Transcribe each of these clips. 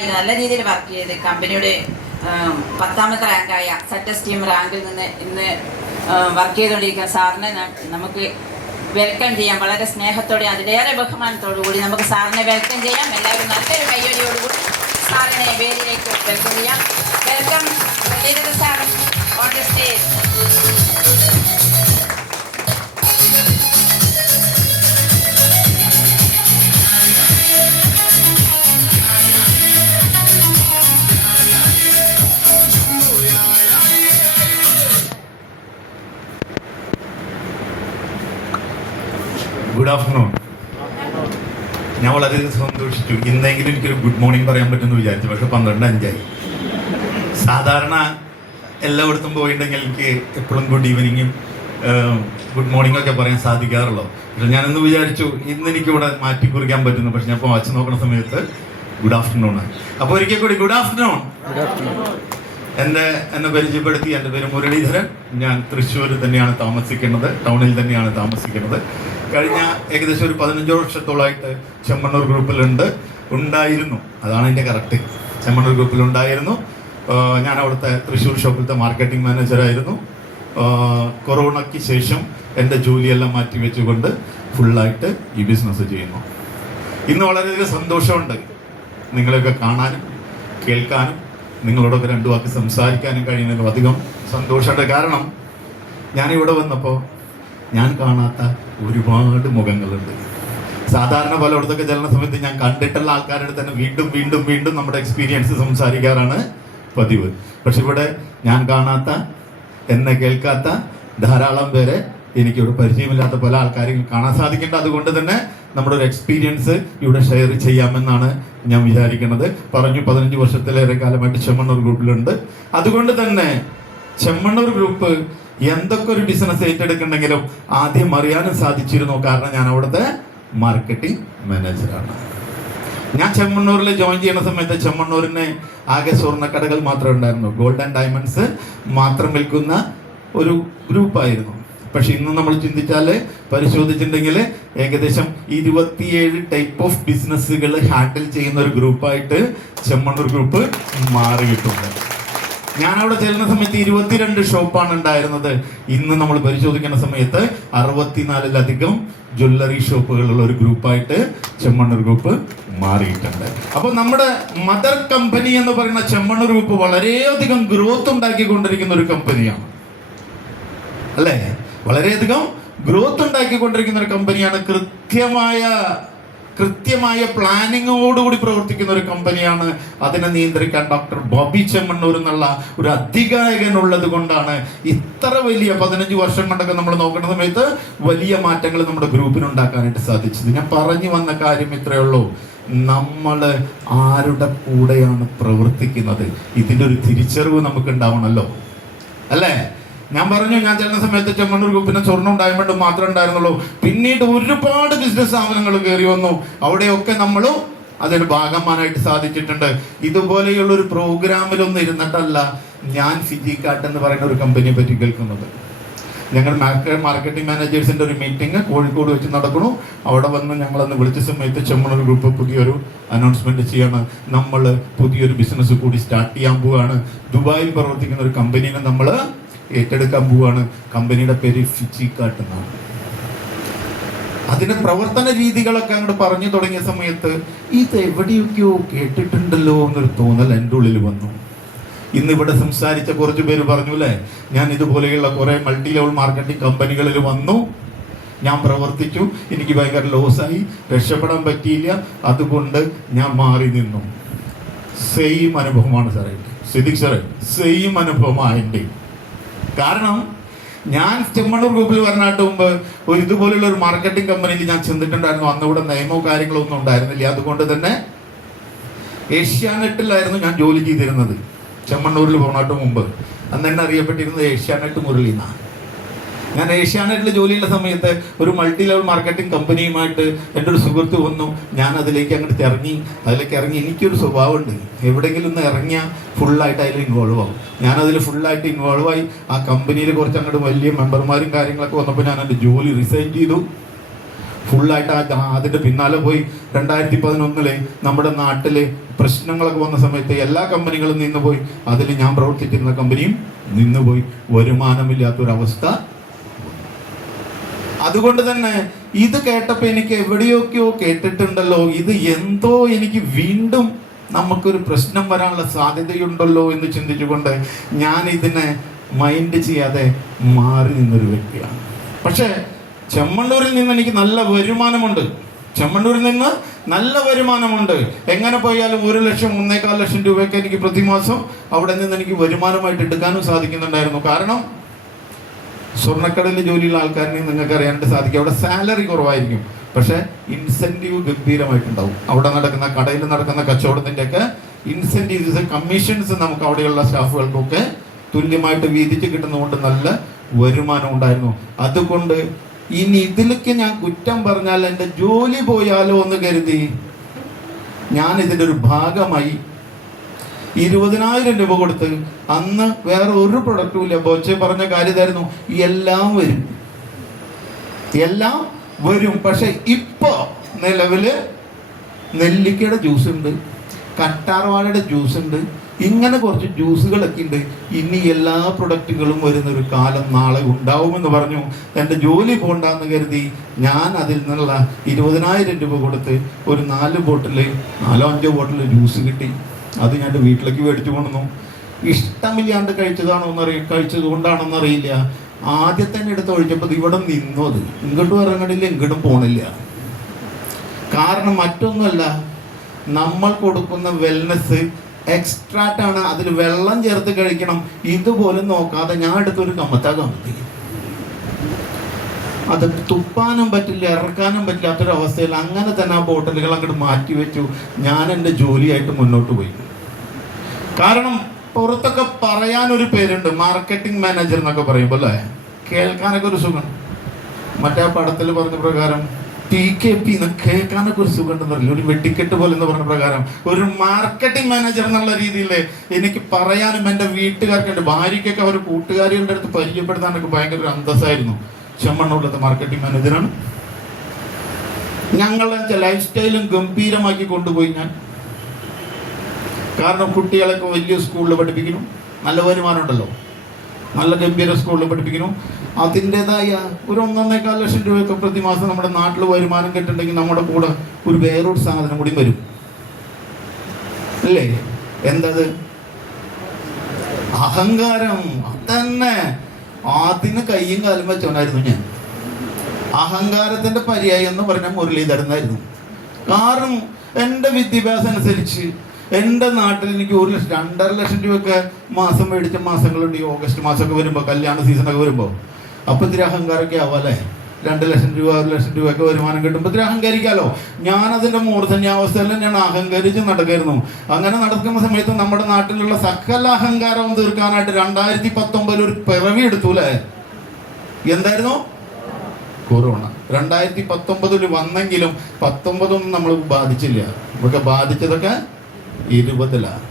നല്ല രീതിയിൽ വർക്ക് ചെയ്ത് കമ്പനിയുടെ 10ാമത്തെ റാങ്കായ സക്സസ് ടീം റാങ്കിൽ നിന്ന് ഇന്ന് വർക്ക് ചെയ്തുകൊണ്ടിരിക്കുന്ന സാറിനെ നമുക്ക് വെൽക്കം ചെയ്യാം. വളരെ സ്നേഹത്തോടെ അതിലേറെ ബഹുമാനത്തോടു കൂടി നമുക്ക് സാറിനെ വെൽക്കം ചെയ്യാം. എല്ലാവരും നല്ലൊരു കയ്യോടിയോടുകൂടി സാറിനെ വേദിയിലേക്ക് വെൽക്കം ചെയ്യാം. Welcome sir on the stage. Good afternoon. ഞാൻ വളരെയധികം സന്തോഷിച്ചു. ഇന്നെങ്കിലും എനിക്കൊരു ഗുഡ് മോർണിംഗ് പറയാൻ പറ്റുമെന്ന് വിചാരിച്ചു. പക്ഷെ 12:05. സാധാരണ എല്ലായിടത്തും പോയിട്ടുണ്ടെങ്കിൽ എനിക്ക് എപ്പോഴും ഗുഡ് ഈവനിങ്ങും ഗുഡ് മോർണിംഗ് ഒക്കെ പറയാൻ സാധിക്കാറുള്ളൂ. പക്ഷെ ഞാനിന്ന് വിചാരിച്ചു ഇന്ന് എനിക്കിവിടെ മാറ്റി കുറിക്കാൻ പറ്റുന്നു. പക്ഷെ ഞാൻ ഇപ്പോൾ വാച്ച് നോക്കുന്ന സമയത്ത് ഗുഡ് ആഫ്റ്റർനൂൺ. അപ്പോൾ ഒരിക്കൽ കൂടി ഗുഡ് ആഫ്റ്റർനൂൺ. എന്നെ പരിചയപ്പെടുത്തി. എൻ്റെ പേര് മുരളീധരൻ. ഞാൻ തൃശ്ശൂർ തന്നെയാണ് താമസിക്കുന്നത്, ടൗണിൽ തന്നെയാണ് താമസിക്കുന്നത്. കഴിഞ്ഞ ഏകദേശം ഒരു 15 വർഷത്തോളമായിട്ട് ചെമ്മണ്ണൂർ ഉണ്ടായിരുന്നു. അതാണ് എൻ്റെ കറക്റ്റ്. ചെമ്മണ്ണൂർ ഗ്രൂപ്പിലുണ്ടായിരുന്നു. ഞാൻ അവിടുത്തെ തൃശ്ശൂർ ഷോപ്പിലത്തെ മാർക്കറ്റിംഗ് മാനേജറായിരുന്നു. കൊറോണയ്ക്ക് ശേഷം എൻ്റെ ജോലിയെല്ലാം മാറ്റി വെച്ചുകൊണ്ട് ഫുള്ളായിട്ട് ഈ ബിസിനസ് ചെയ്യുന്നു. ഇന്ന് വളരെയധികം സന്തോഷമുണ്ട് നിങ്ങളെയൊക്കെ കാണാനും കേൾക്കാനും നിങ്ങളോടൊക്കെ 2 വാക്ക് സംസാരിക്കാനും കഴിയുന്നതിലും അധികം സന്തോഷമുണ്ട്. കാരണം ഞാനിവിടെ വന്നപ്പോൾ ഞാൻ കാണാത്ത ഒരുപാട് മുഖങ്ങളുണ്ട്. സാധാരണ പലയിടത്തൊക്കെ ചെല്ലുന്ന സമയത്ത് ഞാൻ കണ്ടിട്ടുള്ള ആൾക്കാരുടെ തന്നെ വീണ്ടും വീണ്ടും വീണ്ടും നമ്മുടെ എക്സ്പീരിയൻസ് സംസാരിക്കാറാണ് പതിവ്. പക്ഷെ ഇവിടെ ഞാൻ കാണാത്ത, എന്നെ കേൾക്കാത്ത ധാരാളം പേരെ എനിക്കിവിടെ പരിചയമില്ലാത്ത പല ആൾക്കാരെയും കാണാൻ സാധിക്കേണ്ട. അതുകൊണ്ട് തന്നെ നമ്മുടെ ഒരു എക്സ്പീരിയൻസ് ഇവിടെ ഷെയർ ചെയ്യാമെന്നാണ് ഞാൻ വിചാരിക്കുന്നത്. 15 വർഷത്തിലേറെ കാലമായിട്ട് ചെമ്മണ്ണൂർ ഗ്രൂപ്പിലുണ്ട്. അതുകൊണ്ട് തന്നെ ചെമ്മണ്ണൂർ ഗ്രൂപ്പ് എന്തൊക്കെ ഒരു ബിസിനസ് ഏറ്റെടുക്കുന്നുണ്ടെങ്കിലും ആദ്യം അറിയാനും സാധിച്ചിരുന്നു. കാരണം ഞാൻ അവിടുത്തെ മാർക്കറ്റിംഗ് മാനേജറാണ്. ഞാൻ ചെമ്മണ്ണൂരിൽ ജോയിൻ ചെയ്യുന്ന സമയത്ത് ചെമ്മണ്ണൂരിന് ആകെ സ്വർണ്ണക്കടകൾ മാത്രമേ ഉണ്ടായിരുന്നു. ഗോൾഡ് ആൻഡ് ഡയമണ്ട്സ് മാത്രം വിൽക്കുന്ന ഒരു ഗ്രൂപ്പായിരുന്നു. പക്ഷെ ഇന്ന് നമ്മൾ പരിശോധിച്ചിട്ടുണ്ടെങ്കിൽ ഏകദേശം 27 ടൈപ്പ് ഓഫ് ബിസിനസ്സുകൾ ഹാൻഡിൽ ചെയ്യുന്ന ഒരു ഗ്രൂപ്പായിട്ട് ചെമ്മണ്ണൂർ ഗ്രൂപ്പ് മാറിയിട്ടുണ്ട്. ഞാനവിടെ ചെല്ലുന്ന സമയത്ത് 22 ഷോപ്പാണ് ഉണ്ടായിരുന്നത്. ഇന്ന് നമ്മൾ പരിശോധിക്കുന്ന സമയത്ത് 64-ലധികം ജ്വല്ലറി ഷോപ്പുകളുള്ള ഒരു ഗ്രൂപ്പായിട്ട് ചെമ്മണ്ണൂർ ഗ്രൂപ്പ് മാറിയിട്ടുണ്ട്. അപ്പോൾ നമ്മുടെ മദർ കമ്പനി എന്ന് പറയുന്ന ചെമ്മണ്ണൂർ ഗ്രൂപ്പ് വളരെയധികം ഗ്രോത്ത് ഉണ്ടാക്കിക്കൊണ്ടിരിക്കുന്ന ഒരു കമ്പനിയാണ്, അല്ലേ? വളരെയധികം ഗ്രോത്ത് ഉണ്ടാക്കിക്കൊണ്ടിരിക്കുന്ന ഒരു കമ്പനിയാണ്. കൃത്യമായ പ്ലാനിങ്ങോടുകൂടി പ്രവർത്തിക്കുന്ന ഒരു കമ്പനിയാണ്. അതിനെ നിയന്ത്രിക്കാൻ ഡോക്ടർ ബോബി ചെമ്മണ്ണൂർ എന്നുള്ള ഒരു അധികായകൻ ഉള്ളത് കൊണ്ടാണ് ഇത്ര വലിയ 15 വർഷം കൊണ്ടൊക്കെ നമ്മൾ നോക്കുന്ന സമയത്ത് വലിയ മാറ്റങ്ങൾ നമ്മുടെ ഗ്രൂപ്പിന് ഉണ്ടാക്കാനായിട്ട് സാധിച്ചത്. ഞാൻ പറഞ്ഞു വന്ന കാര്യം ഇത്രയേ ഉള്ളൂ. നമ്മൾ ആരുടെ കൂടെയാണ് പ്രവർത്തിക്കുന്നത്, ഇതിൻ്റെ ഒരു തിരിച്ചറിവ് നമുക്ക് ഉണ്ടാവണമല്ലോ, അല്ലേ? ഞാൻ പറഞ്ഞു, ഞാൻ ചെല്ലുന്ന സമയത്ത് ചെമ്മണ്ണൂർ ഗ്രൂപ്പിന് സ്വർണ്ണം ഡയമണ്ട് മാത്രമേ ഉണ്ടായിരുന്നുള്ളൂ. പിന്നീട് ഒരുപാട് ബിസിനസ് സ്ഥാപനങ്ങൾ കയറി വന്നു. അവിടെയൊക്കെ നമ്മളും അതിന് ഭാഗമാനായിട്ട് സാധിച്ചിട്ടുണ്ട്. ഇതുപോലെയുള്ള ഒരു പ്രോഗ്രാമിലൊന്നും ഇരുന്നിട്ടല്ല ഞാൻ ഫിജിക്കാട്ട് എന്ന് പറയുന്ന ഒരു കമ്പനിയെ പറ്റി കേൾക്കുന്നത്. ഞങ്ങൾ മാർക്കറ്റിംഗ് മാനേജേഴ്സിൻ്റെ ഒരു മീറ്റിംഗ് കോഴിക്കോട് വെച്ച് നടക്കണു. അവിടെ വന്ന് ഞങ്ങളന്ന് വിളിച്ച സമയത്ത് ചെമ്മണ്ണൂർ ഗ്രൂപ്പ് പുതിയൊരു അനൗൺസ്മെൻറ്റ് ചെയ്യാണ്. നമ്മൾ പുതിയൊരു ബിസിനസ് കൂടി സ്റ്റാർട്ട് ചെയ്യാൻ പോവുകയാണ്. ദുബായിൽ പ്രവർത്തിക്കുന്ന ഒരു കമ്പനീനെ നമ്മൾ ഏറ്റെടുക്കാൻ പോവുകയാണ്. കമ്പനിയുടെ പേര് ഫിജിക്കാട്ട് എന്നാണ്. അതിന്റെ പ്രവർത്തന രീതികളൊക്കെ അങ്ങോട്ട് പറഞ്ഞു തുടങ്ങിയ സമയത്ത് ഇത് എവിടെയൊക്കെയോ കേട്ടിട്ടുണ്ടല്ലോ എന്നൊരു തോന്നൽ എൻ്റെ ഉള്ളിൽ വന്നു. ഇന്നിവിടെ സംസാരിച്ച കുറച്ച് പേര് പറഞ്ഞു, അല്ലേ, ഞാൻ ഇതുപോലെയുള്ള കുറേ മൾട്ടി ലെവൽ മാർക്കറ്റിംഗ് കമ്പനികളിൽ വന്നു, ഞാൻ പ്രവർത്തിച്ചു, എനിക്ക് ഭയങ്കര ലോസായി, രക്ഷപ്പെടാൻ പറ്റിയില്ല, അതുകൊണ്ട് ഞാൻ മാറി നിന്നു. സെയിം അനുഭവമാണ് സാറേ, സിദ്ദിഖ് സാറേ, സെയിം അനുഭവമായിട്ട്. കാരണം ഞാൻ ചെമ്മണ്ണൂർ ഗ്രൂപ്പിൽ വരാനായിട്ട് മുമ്പ് ഇതുപോലുള്ള ഒരു മാർക്കറ്റിംഗ് കമ്പനിയിൽ ഞാൻ ചെന്നിട്ടുണ്ടായിരുന്നു. അന്ന് ഇവിടെ നിയമവും കാര്യങ്ങളൊന്നും ഉണ്ടായിരുന്നില്ല. അതുകൊണ്ട് തന്നെ ഏഷ്യാനെറ്റിലായിരുന്നു ഞാൻ ജോലി ചെയ്തിരുന്നത്. ചെമ്മണ്ണൂരിൽ പോകാനായിട്ട് മുമ്പ് അന്ന് എന്നെ അറിയപ്പെട്ടിരുന്നത് ഏഷ്യാനെറ്റ് മുരളി എന്നാണ്. ഞാൻ ഏഷ്യാനെറ്റിൽ ജോലിയുള്ള സമയത്ത് ഒരു മൾട്ടി ലെവൽ മാർക്കറ്റിംഗ് കമ്പനിയുമായിട്ട് എൻ്റെ ഒരു സുഹൃത്ത് വന്നു. ഞാൻ അതിലേക്ക് ഇറങ്ങി എനിക്കൊരു സ്വഭാവമുണ്ട്, എവിടെയെങ്കിലും ഒന്ന് ഇറങ്ങിയാൽ ഫുള്ളായിട്ട് അതിൽ ഇൻവോൾവ് ആവും. ഞാനതിൽ ഫുള്ളായിട്ട് ഇൻവോൾവ് ആയി. ആ കമ്പനിയിൽ കുറച്ച് അങ്ങോട്ട് വലിയ മെമ്പർമാരും കാര്യങ്ങളൊക്കെ വന്നപ്പോൾ ഞാൻ എൻ്റെ ജോലി റിസൈൻ ചെയ്തു. ഫുള്ളായിട്ട് അതിൻ്റെ പിന്നാലെ പോയി 2011 നമ്മുടെ നാട്ടിൽ പ്രശ്നങ്ങളൊക്കെ വന്ന സമയത്ത് എല്ലാ കമ്പനികളും നിന്നുപോയി. അതിൽ ഞാൻ പ്രവർത്തിച്ചിരുന്ന കമ്പനിയും നിന്നുപോയി. വരുമാനമില്ലാത്തൊരവസ്ഥ. അതുകൊണ്ട് തന്നെ ഇത് കേട്ടപ്പോൾ എനിക്ക് എവിടെയൊക്കെയോ കേട്ടിട്ടുണ്ടല്ലോ, ഇത് എന്തോ എനിക്ക് വീണ്ടും നമുക്കൊരു പ്രശ്നം വരാനുള്ള സാധ്യതയുണ്ടല്ലോ എന്ന് ചിന്തിച്ചുകൊണ്ട് ഞാൻ ഇതിനെ മൈൻഡ് ചെയ്യാതെ മാറി നിന്നൊരു വ്യക്തിയാണ്. പക്ഷേ ചെമ്മണ്ണൂരിൽ നിന്ന് എനിക്ക് നല്ല വരുമാനമുണ്ട്. ചെമ്മണ്ണൂരിൽ നിന്ന് നല്ല വരുമാനമുണ്ട്. എങ്ങനെ പോയാലും 1 ലക്ഷം 1.25 ലക്ഷം രൂപയൊക്കെ എനിക്ക് പ്രതിമാസം അവിടെ നിന്ന് എനിക്ക് വരുമാനമായിട്ട് എടുക്കാനും സാധിക്കുന്നുണ്ടായിരുന്നു. കാരണം സ്വർണ്ണക്കടലിൽ ജോലിയുള്ള ആൾക്കാരിനെ നിങ്ങൾക്ക് അറിയാനായിട്ട് സാധിക്കും, അവിടെ സാലറി കുറവായിരിക്കും, പക്ഷേ ഇൻസെൻറ്റീവ് ഗംഭീരമായിട്ടുണ്ടാവും. അവിടെ നടക്കുന്ന കടയിൽ നടക്കുന്ന കച്ചവടത്തിൻ്റെയൊക്കെ ഇൻസെൻറ്റീവ്സ്, കമ്മീഷൻസ് നമുക്ക് അവിടെയുള്ള സ്റ്റാഫുകൾക്കൊക്കെ തുല്യമായിട്ട് വീതിച്ച് കിട്ടുന്നതുകൊണ്ട് നല്ല വരുമാനം ഉണ്ടായിരുന്നു. അതുകൊണ്ട് ഇനി ഇതിലേക്ക് ഞാൻ കുറ്റം പറഞ്ഞാൽ എൻ്റെ ജോലി പോയാലോ എന്ന് കരുതി ഞാൻ ഇതിൻ്റെ ഒരു ഭാഗമായി 20,000 രൂപ കൊടുത്ത്, അന്ന് വേറെ ഒരു പ്രൊഡക്റ്റും ഇല്ല. ബോച്ചെ പറഞ്ഞ കാര്യമായിരുന്നു, എല്ലാം വരും. പക്ഷെ ഇപ്പോൾ നിലവിൽ നെല്ലിക്കയുടെ ജ്യൂസ് ഉണ്ട്, കറ്റാർവാഴയുടെ ജ്യൂസ് ഉണ്ട്, ഇങ്ങനെ കുറച്ച് ജ്യൂസുകളൊക്കെ ഉണ്ട്. ഇനി എല്ലാ പ്രൊഡക്റ്റുകളും വരുന്നൊരു കാലം നാളെ ഉണ്ടാവുമെന്ന് പറഞ്ഞു. എൻ്റെ ജോലി പോകണ്ടെന്ന് കരുതി ഞാൻ അതിൽ നിന്നുള്ള 20,000 രൂപ കൊടുത്ത് ഒരു 4 5 ബോട്ടിൽ ജ്യൂസ് കിട്ടി. അത് ഞാൻ വീട്ടിലേക്ക് മേടിച്ചു കൊണ്ടുവന്നു. ഇഷ്ടമില്ലാണ്ട് കഴിച്ചത് കൊണ്ടാണെന്ന് അറിയില്ല. ആദ്യത്തെ എടുത്ത് ഒഴിച്ചപ്പോൾ ഇവിടെ നിന്നു. അത് ഇങ്ങോട്ടും ഇറങ്ങണില്ല, ഇങ്ങോട്ടും പോണില്ല. കാരണം മറ്റൊന്നുമല്ല, നമ്മൾ കൊടുക്കുന്ന വെൽനെസ് എക്സ്ട്രാക്റ്റ് ആണ്. അതിൽ വെള്ളം ചേർത്ത് കഴിക്കണം. ഇതുപോലും നോക്കാതെ ഞാൻ എടുത്തൊരു കമത്തി അത് തുപ്പാനും പറ്റില്ല, ഇറക്കാനും പറ്റില്ലാത്തൊരവസ്ഥയിൽ അങ്ങനെ തന്നെ ആ ബോട്ടിലുകൾ അങ്ങോട്ട് മാറ്റി വെച്ചു. ഞാൻ എൻ്റെ ജോലിയായിട്ട് മുന്നോട്ട് പോയി. കാരണം പുറത്തൊക്കെ പറയാനൊരു പേരുണ്ട്, മാർക്കറ്റിംഗ് മാനേജർ എന്നൊക്കെ പറയുമ്പോൾ അല്ലേ, കേൾക്കാനൊക്കെ ഒരു സുഖം. മറ്റേ പടത്തിൽ പറഞ്ഞ പ്രകാരം PKP എന്ന് കേൾക്കാനൊക്കെ ഒരു സുഖം ഉണ്ടെന്ന് പറയില്ല, ഒരു വെട്ടിക്കെട്ട് പോലെ എന്ന് പറഞ്ഞ പ്രകാരം ഒരു മാർക്കറ്റിംഗ് മാനേജർ എന്നുള്ള രീതിയിൽ എനിക്ക് പറയാനും എൻ്റെ വീട്ടുകാർക്ക്, എൻ്റെ ഭാര്യയ്ക്കൊക്കെ അവർ കൂട്ടുകാരികളുടെ അടുത്ത് പരിചയപ്പെടുത്താനൊക്കെ ഭയങ്കര ഒരു അന്തസ്സായിരുന്നു. ചെമ്മണ്ണൂരിലത്തെ മാർക്കറ്റിംഗ് മാനേജറാണ്. ഞങ്ങളുടെ ലൈഫ് സ്റ്റൈലും ഗംഭീരമാക്കി കൊണ്ടുപോയി ഞാൻ. കാരണം കുട്ടികളൊക്കെ വലിയ സ്കൂളിൽ പഠിപ്പിക്കുന്നു, നല്ല വരുമാനമുണ്ടല്ലോ, നല്ല ഗംഭീര സ്കൂളിൽ പഠിപ്പിക്കുന്നു. അതിൻ്റെതായ ഒരു 1.25 ലക്ഷം രൂപയൊക്കെ പ്രതിമാസം നമ്മുടെ നാട്ടിൽ വരുമാനം കിട്ടുന്നുണ്ടെങ്കിൽ നമ്മുടെ കൂടെ ഒരു വേറൊരു സാധനം കൂടി വരും അല്ലേ? എന്തത്? അഹങ്കാരം. അതന്നെ, അതിന് കയ്യും കാലും വെച്ചോനായിരുന്നു ഞാൻ. അഹങ്കാരത്തിൻ്റെ പര്യായം എന്ന് പറഞ്ഞാൽ മുരളീധരനായിരുന്നു. കാരണം എൻ്റെ വിദ്യാഭ്യാസം അനുസരിച്ച് എൻ്റെ നാട്ടിൽ എനിക്ക് 1 ലക്ഷം 2.5 ലക്ഷം രൂപയൊക്കെ മാസം മേടിച്ച മാസങ്ങളുണ്ട്. ഈ ഓഗസ്റ്റ് മാസമൊക്കെ വരുമ്പോൾ, കല്യാണ സീസണൊക്കെ വരുമ്പോൾ, അപ്പോൾ ഇത്തിരി അഹങ്കാരമൊക്കെ ആവാമല്ലേ? 2 ലക്ഷം രൂപ 1 ലക്ഷം രൂപയൊക്കെ വരുമാനം കിട്ടുമ്പോൾ ഇത്തിരി അഹങ്കരിക്കാമല്ലോ. ഞാനതിൻ്റെ മൂർധന്യാവസ്ഥയിൽ ഞാൻ അഹങ്കരിച്ച് നടക്കായിരുന്നു. അങ്ങനെ നടക്കുന്ന സമയത്ത് നമ്മുടെ നാട്ടിലുള്ള സകല അഹങ്കാരവും തീർക്കാനായിട്ട് 2019 ഒരു പിറവി എടുത്തു അല്ലേ? എന്തായിരുന്നു? കൊറോണ. 2019 വന്നെങ്കിലും 19 നമ്മൾ ബാധിച്ചില്ല. നമുക്ക് ബാധിച്ചതൊക്കെ 20-ലാണ്.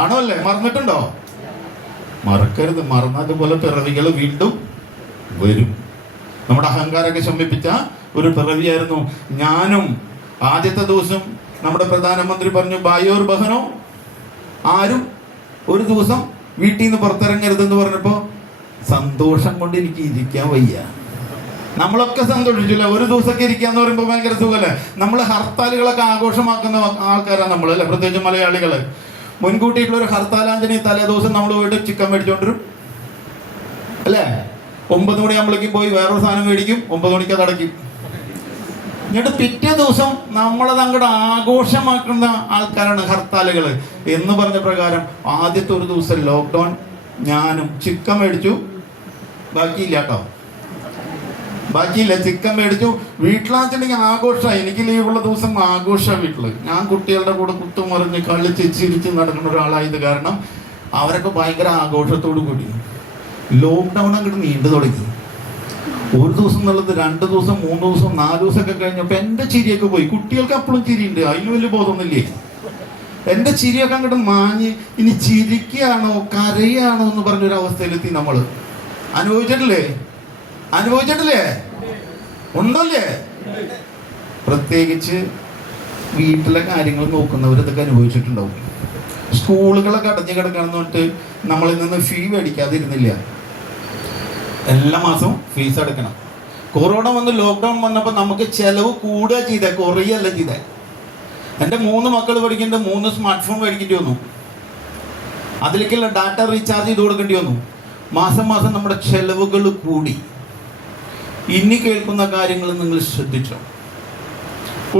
ആണോ അല്ലേ? മറന്നിട്ടുണ്ടോ? മറക്കരുത്. മറന്നതുപോലെ പിറവികൾ വീണ്ടും വരും. നമ്മുടെ അഹങ്കാരമൊക്കെ ശമിപ്പിച്ച ഒരു പിറവിയായിരുന്നു ഞാനും. ആദ്യത്തെ ദിവസം നമ്മുടെ പ്രധാനമന്ത്രി പറഞ്ഞു, ബായോർ ബഹനോ, ആരും ഒരു ദിവസം വീട്ടിൽ നിന്ന് പുറത്തിറങ്ങരുതെന്ന് പറഞ്ഞപ്പോൾ സന്തോഷം കൊണ്ട് എനിക്ക് ഇരിക്കാൻ വയ്യ. നമ്മളൊക്കെ സന്തോഷിച്ചില്ല. ഒരു ദിവസമൊക്കെ ഇരിക്കാന്ന് പറയുമ്പോൾ ഭയങ്കര സുഖമല്ലേ? നമ്മൾ ഹർത്താലുകളൊക്കെ ആഘോഷമാക്കുന്ന ആൾക്കാരാണ് നമ്മളല്ലേ, പ്രത്യേകിച്ച് മലയാളികൾ. മുൻകൂട്ടിയിട്ടുള്ളൊരു ഹർത്താലാഞ്ജലി തലേ ദിവസം നമ്മൾ പോയിട്ട് ചിക്കൻ മേടിച്ചോണ്ടിരും അല്ലേ? 9 മണിയാകുമ്പോഴേക്കും പോയി വേറൊരു സാധനം മേടിക്കും, 9 മണിക്ക് അത് അടയ്ക്കും. എന്നിട്ട് പിറ്റേ ദിവസം നമ്മളത് അങ്ങോട്ട് ആഘോഷമാക്കുന്ന ആൾക്കാരാണ് ഹർത്താലുകൾ എന്ന് പറഞ്ഞ പ്രകാരം. ആദ്യത്തെ ഒരു ദിവസം ലോക്ക്ഡൗൺ ഞാനും ചിക്കൻ മേടിച്ചു, ബാക്കിയില്ല കേട്ടോ, ബാക്കിയില്ല. ചിക്കൻ മേടിച്ചു. വീട്ടിലാണെന്നുണ്ടെങ്കിൽ ആഘോഷമായി. എനിക്ക് ലീവുള്ള ദിവസം ആഘോഷമാണ് വീട്ടിൽ. ഞാൻ കുട്ടികളുടെ കൂടെ കുത്തുമറിഞ്ഞ് കളിച്ച് ചിരിച്ച് നടക്കുന്ന ഒരാളായത് കാരണം അവരൊക്കെ ഭയങ്കര ആഘോഷത്തോടു കൂടി. ലോക്ക്ഡൗൺ അങ്ങോട്ട് നീണ്ടു തുടങ്ങി. ഒരു ദിവസം എന്നുള്ളത് 2 ദിവസം 3 ദിവസം 4 ദിവസമൊക്കെ കഴിഞ്ഞപ്പോൾ എൻ്റെ ചിരിയൊക്കെ പോയി. കുട്ടികൾക്ക് അപ്പോഴും ചിരിയുണ്ട്, അതിന് വലിയ ബോധമൊന്നുമില്ലേ. എൻ്റെ ചിരിയൊക്കെ അങ്ങോട്ട് മാഞ്ഞ് ഇനി ചിരിക്കുകയാണോ കരയാണോ എന്ന് പറഞ്ഞൊരവസ്ഥയിലെത്തി നമ്മൾ. അനുഭവിച്ചിട്ടില്ലേ? ഉണ്ടല്ലേ? പ്രത്യേകിച്ച് വീട്ടിലെ കാര്യങ്ങൾ നോക്കുന്നവർ ഇതൊക്കെ അനുഭവിച്ചിട്ടുണ്ടാവും. സ്കൂളുകളൊക്കെ അടഞ്ഞു കിടക്കണമെന്ന് പറഞ്ഞിട്ട് നമ്മളിൽ നിന്ന് ഫീ മേടിക്കാതിരുന്നില്ല. എല്ലാ മാസവും ഫീസ് അടക്കണം. കൊറോണ വന്ന് ലോക്ക്ഡൗൺ വന്നപ്പോൾ നമുക്ക് ചിലവ് കൂടുക ചെയ്തേ, കുറയല്ല ചെയ്തേ. എൻ്റെ 3 മക്കൾ പഠിക്കേണ്ട 3 സ്മാർട്ട് ഫോൺ മേടിക്കേണ്ടി വന്നു. അതിലേക്കുള്ള ഡാറ്റ റീചാർജ് ചെയ്ത് കൊടുക്കേണ്ടി വന്നു. മാസം മാസം നമ്മുടെ ചെലവുകൾ കൂടി. ഇനി കേൾക്കുന്ന കാര്യങ്ങൾ നിങ്ങൾ ശ്രദ്ധിച്ചോ.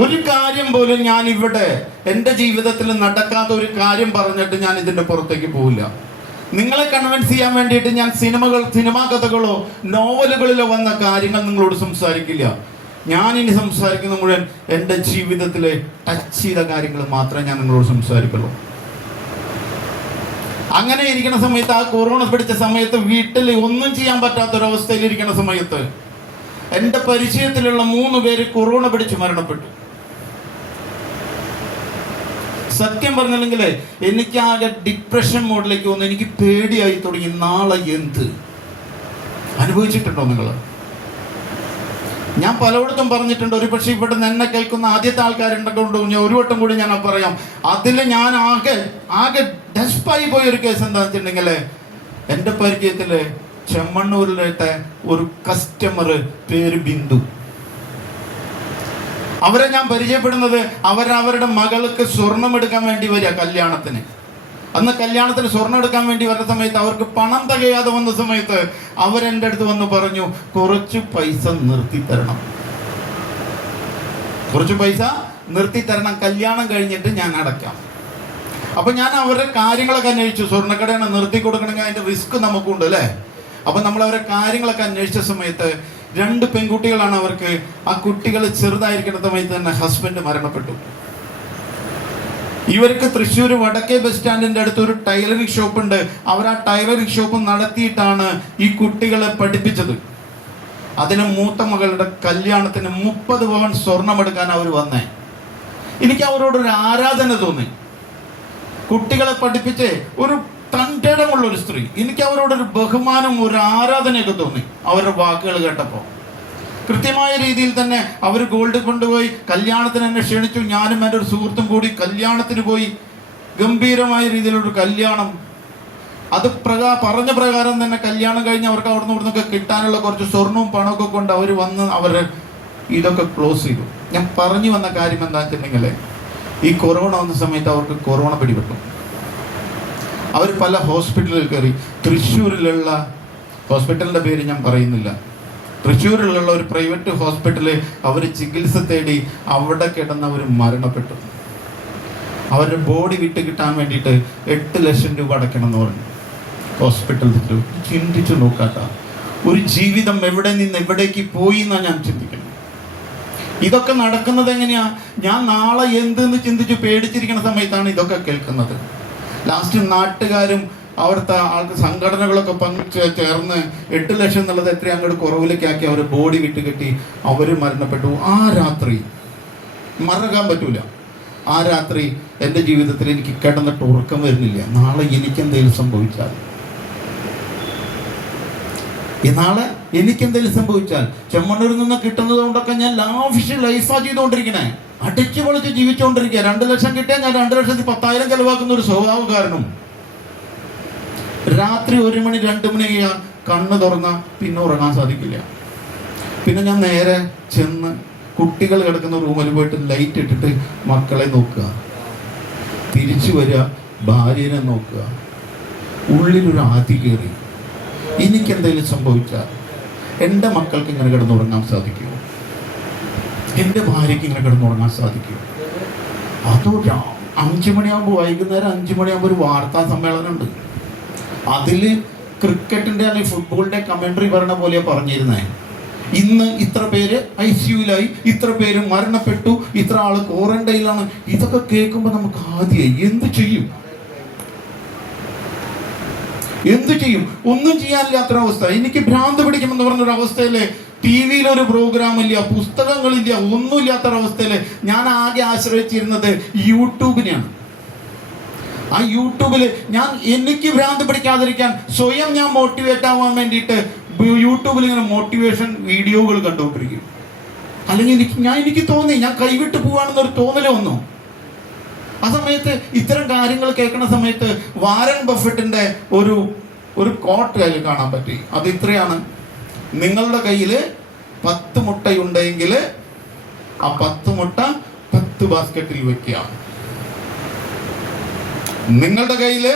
ഒരു കാര്യം പോലും ഞാൻ ഇവിടെ എൻ്റെ ജീവിതത്തിൽ നടക്കാത്ത ഒരു കാര്യം പറഞ്ഞിട്ട് ഞാൻ ഇതിൻ്റെ പുറത്തേക്ക് പോവില്ല. നിങ്ങളെ കൺവിൻസ് ചെയ്യാൻ വേണ്ടിയിട്ട് ഞാൻ സിനിമാ കഥകളോ നോവലുകളിലോ വന്ന കാര്യങ്ങൾ നിങ്ങളോട് സംസാരിക്കില്ല. ഞാൻ ഇനി സംസാരിക്കുന്ന മുഴുവൻ എൻ്റെ ജീവിതത്തിലെ ടച്ച് ചെയ്ത കാര്യങ്ങൾ മാത്രമേ ഞാൻ നിങ്ങളോട് സംസാരിക്കുള്ളൂ. അങ്ങനെ ഇരിക്കുന്ന സമയത്ത്, ആ കൊറോണ പിടിച്ച സമയത്ത്, വീട്ടിൽ ഒന്നും ചെയ്യാൻ പറ്റാത്തൊരവസ്ഥയിൽ ഇരിക്കുന്ന സമയത്ത് എൻ്റെ പരിചയത്തിലുള്ള 3 പേര് കൊറോണ പിടിച്ച് മരണപ്പെട്ടു. സത്യം പറഞ്ഞില്ലെങ്കിൽ എനിക്കാകെ ഡിപ്രഷൻ മോഡിലേക്ക് വന്നു. എനിക്ക് പേടിയായി തുടങ്ങി. നാളെ എന്ത് അനുഭവിച്ചിട്ടുണ്ടോ നിങ്ങൾ? ഞാൻ പലയിടത്തും പറഞ്ഞിട്ടുണ്ട്. ഒരു പക്ഷേ ഇവിടെ എന്നെ കേൾക്കുന്ന ആദ്യത്തെ ആൾക്കാരുണ്ടോ, ഞാൻ ഒരു വട്ടം കൂടി ഞാൻ പറയാം. അതിൽ ഞാൻ ആകെ ഡെസ്പായി പോയ ഒരു കേസ് എന്താണെന്ന് വെച്ചിട്ടുണ്ടെങ്കിൽ, എൻ്റെ പരിചയത്തിൽ ചെമ്മണ്ണൂരിലേത്തെ ഒരു കസ്റ്റമർ, പേര് ബിന്ദു. അവരെ ഞാൻ പരിചയപ്പെടുന്നത് അവരുടെ മകൾക്ക് സ്വർണം എടുക്കാൻ വേണ്ടി വരിക കല്യാണത്തിന്. അന്ന് കല്യാണത്തിന് സ്വർണം എടുക്കാൻ വേണ്ടി വരുന്ന സമയത്ത് അവർക്ക് പണം തികയാതെ വന്ന സമയത്ത് അവരെൻ്റെ അടുത്ത് വന്ന് പറഞ്ഞു, കുറച്ച് പൈസ നിർത്തിത്തരണം, കല്യാണം കഴിഞ്ഞിട്ട് ഞാൻ അടക്കാം. അപ്പം ഞാൻ അവരുടെ കാര്യങ്ങളൊക്കെ അന്വേഷിച്ചു. സ്വർണ്ണക്കടയാണ്, നിർത്തി കൊടുക്കണമെങ്കിൽ അതിൻ്റെ റിസ്ക് നമുക്കുണ്ട് അല്ലേ. അപ്പം നമ്മൾ അവരെ കാര്യങ്ങളൊക്കെ അന്വേഷിച്ച സമയത്ത് 2 പെൺകുട്ടികളാണ് അവർക്ക്. ആ കുട്ടികൾ ചെറുതായിരിക്കുന്ന സമയത്ത് തന്നെ ഹസ്ബൻഡ് മരണപ്പെട്ടു. ഇവർക്ക് തൃശ്ശൂർ വടക്കേ ബസ് സ്റ്റാൻഡിൻ്റെ അടുത്ത് ഒരു ടൈലറിംഗ് ഷോപ്പ് ഉണ്ട്. അവർ ആ ടൈലറിംഗ് ഷോപ്പ് നടത്തിയിട്ടാണ് ഈ കുട്ടികളെ പഠിപ്പിച്ചത്. അതിന് മൂത്ത മകളുടെ കല്യാണത്തിന് 30 പവൻ സ്വർണ്ണമെടുക്കാൻ അവർ വന്നേ. എനിക്ക് അവരോടൊരു ആരാധന തോന്നി. കുട്ടികളെ പഠിപ്പിച്ച് ഒരു തൻ്റെടമുള്ള ഒരു സ്ത്രീ. എനിക്ക് അവരോടൊരു ബഹുമാനം, ഒരു ആരാധനയൊക്കെ തോന്നി അവരുടെ വാക്കുകൾ കേട്ടപ്പോൾ. കൃത്യമായ രീതിയിൽ തന്നെ അവർ ഗോൾഡ് കൊണ്ടുപോയി കല്യാണത്തിന് എന്നെ ക്ഷണിച്ചു. ഞാനും എൻ്റെ ഒരു സുഹൃത്തും കൂടി കല്യാണത്തിന് പോയി. ഗംഭീരമായ രീതിയിലൊരു കല്യാണം. അത് പറഞ്ഞ പ്രകാരം തന്നെ കല്യാണം കഴിഞ്ഞ് അവർക്ക് അവിടുന്ന് ഇവിടുന്നൊക്കെ കിട്ടാനുള്ള കുറച്ച് സ്വർണവും പണമൊക്കെ കൊണ്ട് അവർ വന്ന് അവർ ഇതൊക്കെ ക്ലോസ് ചെയ്തു. ഞാൻ പറഞ്ഞു വന്ന കാര്യം എന്താണെന്ന് വെച്ചിട്ടുണ്ടെങ്കിൽ, ഈ കൊറോണ വന്ന സമയത്ത് അവർക്ക് കൊറോണ പിടിപെട്ടു. അവർ പല ഹോസ്പിറ്റലിൽ കയറി. തൃശ്ശൂരിലുള്ള ഹോസ്പിറ്റലിൻ്റെ പേര് ഞാൻ പറയുന്നില്ല. തൃശ്ശൂരിലുള്ള ഒരു പ്രൈവറ്റ് ഹോസ്പിറ്റലിൽ അവർ ചികിത്സ തേടി അവിടെ കിടന്ന് അവർ മരണപ്പെട്ടു. അവരുടെ ബോഡി വിട്ട് കിട്ടാൻ വേണ്ടിയിട്ട് 8 ലക്ഷം രൂപ അടയ്ക്കണം എന്ന് പറഞ്ഞു ഹോസ്പിറ്റലിൽ. ചിന്തിച്ചു നോക്കാത്ത ഒരു ജീവിതം എവിടെ നിന്ന് എവിടേക്ക് പോയി എന്നാണ് ഞാൻ ചിന്തിക്കുന്നത്. ഇതൊക്കെ നടക്കുന്നത് എങ്ങനെയാ? ഞാൻ നാളെ എന്തെന്ന് ചിന്തിച്ച് പേടിച്ചിരിക്കുന്ന സമയത്താണ് ഇതൊക്കെ കേൾക്കുന്നത്. ലാസ്റ്റ് നാട്ടുകാരും അവിടുത്തെ സംഘടനകളൊക്കെ ചേർന്ന് 8 ലക്ഷം എന്നുള്ളത് എത്ര അങ്ങോട്ട് കുറവിലേക്കാക്കി അവർ ബോഡി വിട്ട് കെട്ടി അവർ മരണപ്പെട്ടു. ആ രാത്രി മറക്കാൻ പറ്റൂല. ആ രാത്രി എൻ്റെ ജീവിതത്തിൽ എനിക്ക് കിടന്നിട്ട് ഉറക്കം വരുന്നില്ല. നാളെ എനിക്കെന്തെങ്കിലും സംഭവിച്ചാൽ, ചെമ്മണ്ണൂരിൽ നിന്ന് കിട്ടുന്നത് കൊണ്ടൊക്കെ ഞാൻ ലാവിഷ് ലൈഫാ ചെയ്തുകൊണ്ടിരിക്കണേ. അടിച്ചു പൊളിച്ച് ജീവിച്ചുകൊണ്ടിരിക്കുക. 2 ലക്ഷം കിട്ടിയാൽ ഞാൻ 2 ലക്ഷത്തി 10,000 ചെലവാക്കുന്ന ഒരു സ്വഭാവക്കാരനും. രാത്രി 1 മണി 2 മണി കണ്ണ് തുറന്നാൽ പിന്നെ ഉറങ്ങാൻ സാധിക്കില്ല. പിന്നെ ഞാൻ നേരെ ചെന്ന് കുട്ടികൾ കിടക്കുന്ന റൂമിൽ പോയിട്ട് ലൈറ്റ് ഇട്ടിട്ട് മക്കളെ നോക്കുക, തിരിച്ചു വരിക, ഭാര്യനെ നോക്കുക. ഉള്ളിലൊരു ആദി കയറി, എനിക്കെന്തെങ്കിലും സംഭവിച്ചാൽ എൻ്റെ മക്കൾക്ക് ഇങ്ങനെ കിടന്നുറങ്ങാൻ സാധിക്കുമോ? എൻ്റെ ഭാര്യയ്ക്ക് ഇങ്ങനെ കിടന്നുറങ്ങാൻ സാധിക്കുമോ? അതോ 5 മണിയാകുമ്പോൾ, വൈകുന്നേരം 5 മണിയാകുമ്പോൾ ഒരു വാർത്താ സമ്മേളനം ഉണ്ട്. അതിൽ ക്രിക്കറ്റിൻ്റെ അല്ലെങ്കിൽ ഫുട്ബോളിൻ്റെ കമൻട്രി പറയണ പോലെയാണ് പറഞ്ഞിരുന്നേ. ഇന്ന് ഇത്ര പേര് ICUലായി, ഇത്ര പേര് മരണപ്പെട്ടു, ഇത്ര ആൾ ക്വാറന്റൈനിലാണ്. ഇതൊക്കെ കേൾക്കുമ്പോൾ നമുക്ക് ആദ്യമായി എന്ത് ചെയ്യും? ഒന്നും ചെയ്യാനില്ലാത്തൊരവസ്ഥ. എനിക്ക് ഭ്രാന്ത് പിടിക്കുമെന്ന് പറഞ്ഞൊരവസ്ഥയിൽ TV-യിൽ ഒരു പ്രോഗ്രാമില്ല, പുസ്തകങ്ങളില്ല, ഒന്നുമില്ലാത്തൊരവസ്ഥയിൽ ഞാൻ ആകെ ആശ്രയിച്ചിരുന്നത് യൂട്യൂബിനെയാണ്. ആ യൂട്യൂബിൽ എനിക്ക് ഭ്രാന്ത് പിടിക്കാതിരിക്കാൻ സ്വയം ഞാൻ മോട്ടിവേറ്റ് ആവാൻ വേണ്ടിയിട്ട് യൂട്യൂബിൽ ഇങ്ങനെ മോട്ടിവേഷൻ വീഡിയോകൾ കണ്ടുകൊണ്ടിരിക്കും. അല്ലെങ്കിൽ എനിക്ക് തോന്നി ഞാൻ കൈവിട്ട് പോവാണെന്നൊരു തോന്നൽ വന്നു. ആ സമയത്ത് ഇത്തരം കാര്യങ്ങൾ കേൾക്കുന്ന സമയത്ത് വാരൻ ബഫറ്റിന്റെ ഒരു കോട്ട് കയ്യിൽ കാണാൻ പറ്റി. അത് ഇത്രയാണ്: നിങ്ങളുടെ കയ്യിൽ 10 മുട്ടയുണ്ടെങ്കിൽ ആ 10 മുട്ട 10 ബാസ്ക്കറ്റിൽ വെക്കുക. നിങ്ങളുടെ കയ്യിൽ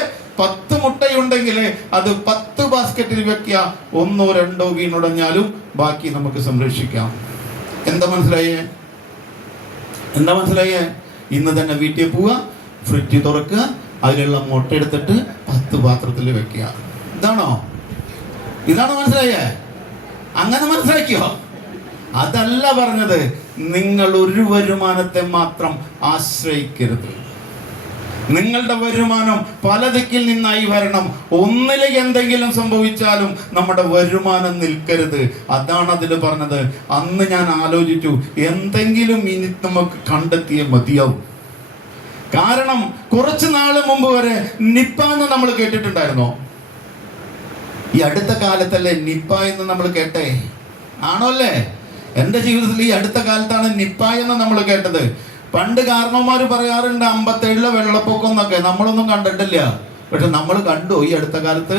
10 മുട്ടയുണ്ടെങ്കിൽ അത് 10 ബാസ്ക്കറ്റിൽ വെക്കുക. 1 or 2 വീണുടഞ്ഞാലും ബാക്കി നമുക്ക് സംരക്ഷിക്കാം. എന്താ മനസ്സിലായേ? ഇന്ന് തന്നെ വീട്ടിൽ പോവുക, ഫ്രിഡ്ജ് തുറക്കുക, അതിലുള്ള മുട്ട എടുത്തിട്ട് 10 പാത്രത്തിൽ വെക്കുക. ഇതാണോ മനസ്സിലായേ? അങ്ങനെ മനസ്സിലാക്കിയോ? അതല്ല പറഞ്ഞത്. നിങ്ങൾ ഒരു വരുമാനത്തെ മാത്രം ആശ്രയിക്കരുത്. നിങ്ങളുടെ വരുമാനം പല ദിക്കിൽ നിന്നായി വരണം. ഒന്നിലെ എന്തെങ്കിലും സംഭവിച്ചാലും നമ്മുടെ വരുമാനം നിൽക്കരുത്. അതാണ് അതിൽ പറഞ്ഞത്. അന്ന് ഞാൻ ആലോചിച്ചു, എന്തെങ്കിലും ഇനി നമുക്ക് കണ്ടെത്തിയേ മതിയാവും. കാരണം കുറച്ച് നാള് മുമ്പ് വരെ നിപ്പ എന്ന് നമ്മൾ കേട്ടിട്ടുണ്ടായിരുന്നോ? ഈ അടുത്ത കാലത്തല്ലേ നിപ്പ എന്ന് നമ്മൾ കേട്ടേ? ആണോ അല്ലേ? എൻ്റെ ജീവിതത്തിൽ ഈ അടുത്ത കാലത്താണ് നിപ്പ എന്ന് നമ്മൾ കേട്ടത്. പണ്ട് കാരണവന്മാർ പറയാറുണ്ട് 57 വെള്ളപ്പൊക്കം എന്നൊക്കെ. നമ്മളൊന്നും കണ്ടിട്ടില്ല. പക്ഷെ നമ്മൾ കണ്ടു ഈ അടുത്ത കാലത്ത്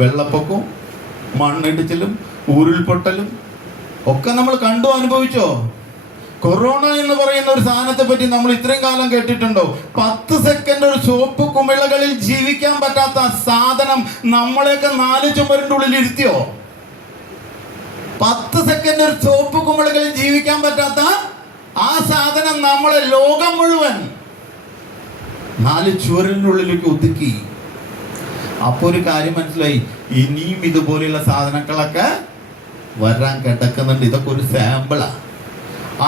വെള്ളപ്പൊക്കവും മണ്ണിടിച്ചിലും ഉരുൾപൊട്ടലും ഒക്കെ നമ്മൾ കണ്ടു, അനുഭവിച്ചോ? കൊറോണ എന്ന് പറയുന്ന ഒരു സാധനത്തെ പറ്റി നമ്മൾ ഇത്രയും കാലം കേട്ടിട്ടുണ്ടോ? 10 സെക്കൻഡ് ഒരു സോപ്പ് കുമിളകളിൽ ജീവിക്കാൻ പറ്റാത്ത സാധനം നമ്മളെയൊക്കെ 4 ചുമരിൻ്റെ ഉള്ളിൽ ഇരുത്തിയോ? 10 സെക്കൻഡ് ഒരു സോപ്പ് കുമിളകളിൽ ജീവിക്കാൻ പറ്റാത്ത ആ സാധനം നമ്മളെ ലോകം മുഴുവൻ 4 ചുവരിനുള്ളിലേക്ക് ഒതുക്കി. അപ്പൊ ഒരു കാര്യം മനസ്സിലായി, ഇനിയും ഇതുപോലെയുള്ള സാധനങ്ങളൊക്കെ വരാൻ കിടക്കുന്നുണ്ട്. ഇതൊക്കെ ഒരു സാമ്പിളാ.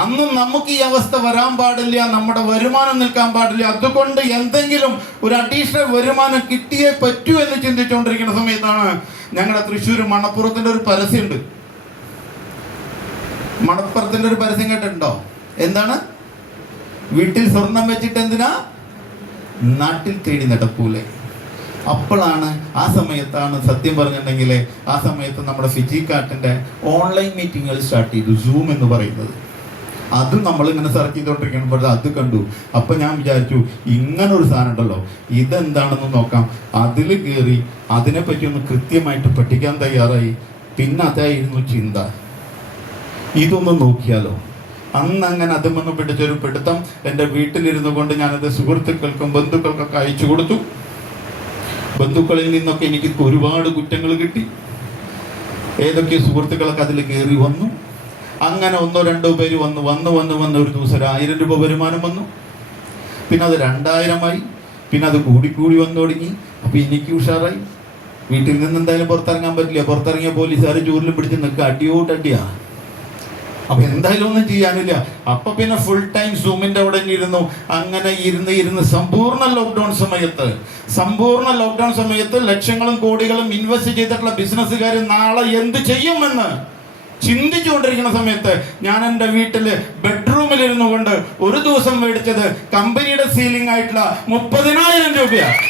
അന്നും നമുക്ക് ഈ അവസ്ഥ വരാൻ പാടില്ല, നമ്മുടെ വരുമാനം നിൽക്കാൻ പാടില്ല. അതുകൊണ്ട് എന്തെങ്കിലും ഒരു അഡീഷണൽ വരുമാനം കിട്ടിയേ പറ്റൂ എന്ന് ചിന്തിച്ചുകൊണ്ടിരിക്കുന്ന സമയത്താണ് ഞങ്ങളുടെ തൃശ്ശൂർ മണപ്പുറത്തിന്റെ ഒരു പരസ്യമുണ്ട്. മണപ്പുറത്തിന്റെ ഒരു പരസ്യം കേട്ടിട്ടുണ്ടോ? എന്താണ്? വീട്ടിൽ സ്വർണം വെച്ചിട്ട് എന്തിനാ, നാട്ടിൽ തേടി നടക്കൂലേ. അപ്പോഴാണ്, ആ സമയത്താണ് സത്യം പറഞ്ഞിട്ടുണ്ടെങ്കിൽ, ആ സമയത്ത് നമ്മുടെ ഫിജി കാർട്ടിന്റെ ഓൺലൈൻ മീറ്റിങ്ങുകൾ സ്റ്റാർട്ട് ചെയ്തു, സൂം എന്ന് പറയുന്നത്. അത് നമ്മളിങ്ങനെ സെർച്ച് ചെയ്തുകൊണ്ടിരിക്കുമ്പോൾ അത് കണ്ടു. അപ്പം ഞാൻ വിചാരിച്ചു, ഇങ്ങനൊരു സാധനം ഉണ്ടല്ലോ, ഇതെന്താണെന്ന് നോക്കാം. അതിൽ കയറി അതിനെപ്പറ്റി ഒന്ന് കൃത്യമായിട്ട് പഠിക്കാൻ തയ്യാറായി. പിന്നെ അതായിരുന്നു ചിന്ത, ഇതൊന്ന് നോക്കിയാലോ. അന്ന് അങ്ങനെ അതുമെന്ന് പിടിച്ചൊരു പിടുത്തം. എൻ്റെ വീട്ടിലിരുന്നു കൊണ്ട് ഞാനത് സുഹൃത്തുക്കൾക്കും ബന്ധുക്കൾക്കൊക്കെ അയച്ചു കൊടുത്തു. ബന്ധുക്കളിൽ നിന്നൊക്കെ എനിക്ക് ഒരുപാട് കുറ്റങ്ങൾ കിട്ടി. ഏതൊക്കെ സുഹൃത്തുക്കളൊക്കെ അതിൽ കയറി വന്നു. അങ്ങനെ 1-2 പേര് വന്ന് ഒരു ദിവസം 1000 രൂപ വരുമാനം വന്നു. പിന്നെ അത് 2000 പിന്നെ അത് കൂടി വന്നു തുടങ്ങി. അപ്പം എനിക്ക് ഉഷാറായി. വീട്ടിൽ നിന്ന് എന്തായാലും പുറത്തിറങ്ങാൻ പറ്റില്ല. പുറത്തിറങ്ങിയ പോലീസുകാർ ചൂരിലും പിടിച്ച് നിൽക്കുക, അടിയോട്ടടിയാ. അപ്പൊ എന്തായാലും ഒന്നും ചെയ്യാനില്ല. അപ്പൊ പിന്നെ ഫുൾ ടൈം സൂമിന്റെ അവിടെ ഇരുന്നു. അങ്ങനെ ഇരുന്ന് സമ്പൂർണ്ണ ലോക്ക്ഡൌൺ സമയത്ത് ലക്ഷങ്ങളും കോടികളും ഇൻവെസ്റ്റ് ചെയ്തിട്ടുള്ള ബിസിനസ്സുകാർ നാളെ എന്ത് ചെയ്യുമെന്ന് ചിന്തിച്ചുകൊണ്ടിരിക്കുന്ന സമയത്ത് ഞാൻ എൻ്റെ വീട്ടില് ബെഡ്റൂമിലിരുന്നു കൊണ്ട് ഒരു ദിവസം മേടിച്ചത് കമ്പനിയുടെ സീലിംഗ് ആയിട്ടുള്ള 30,000 രൂപയാണ്.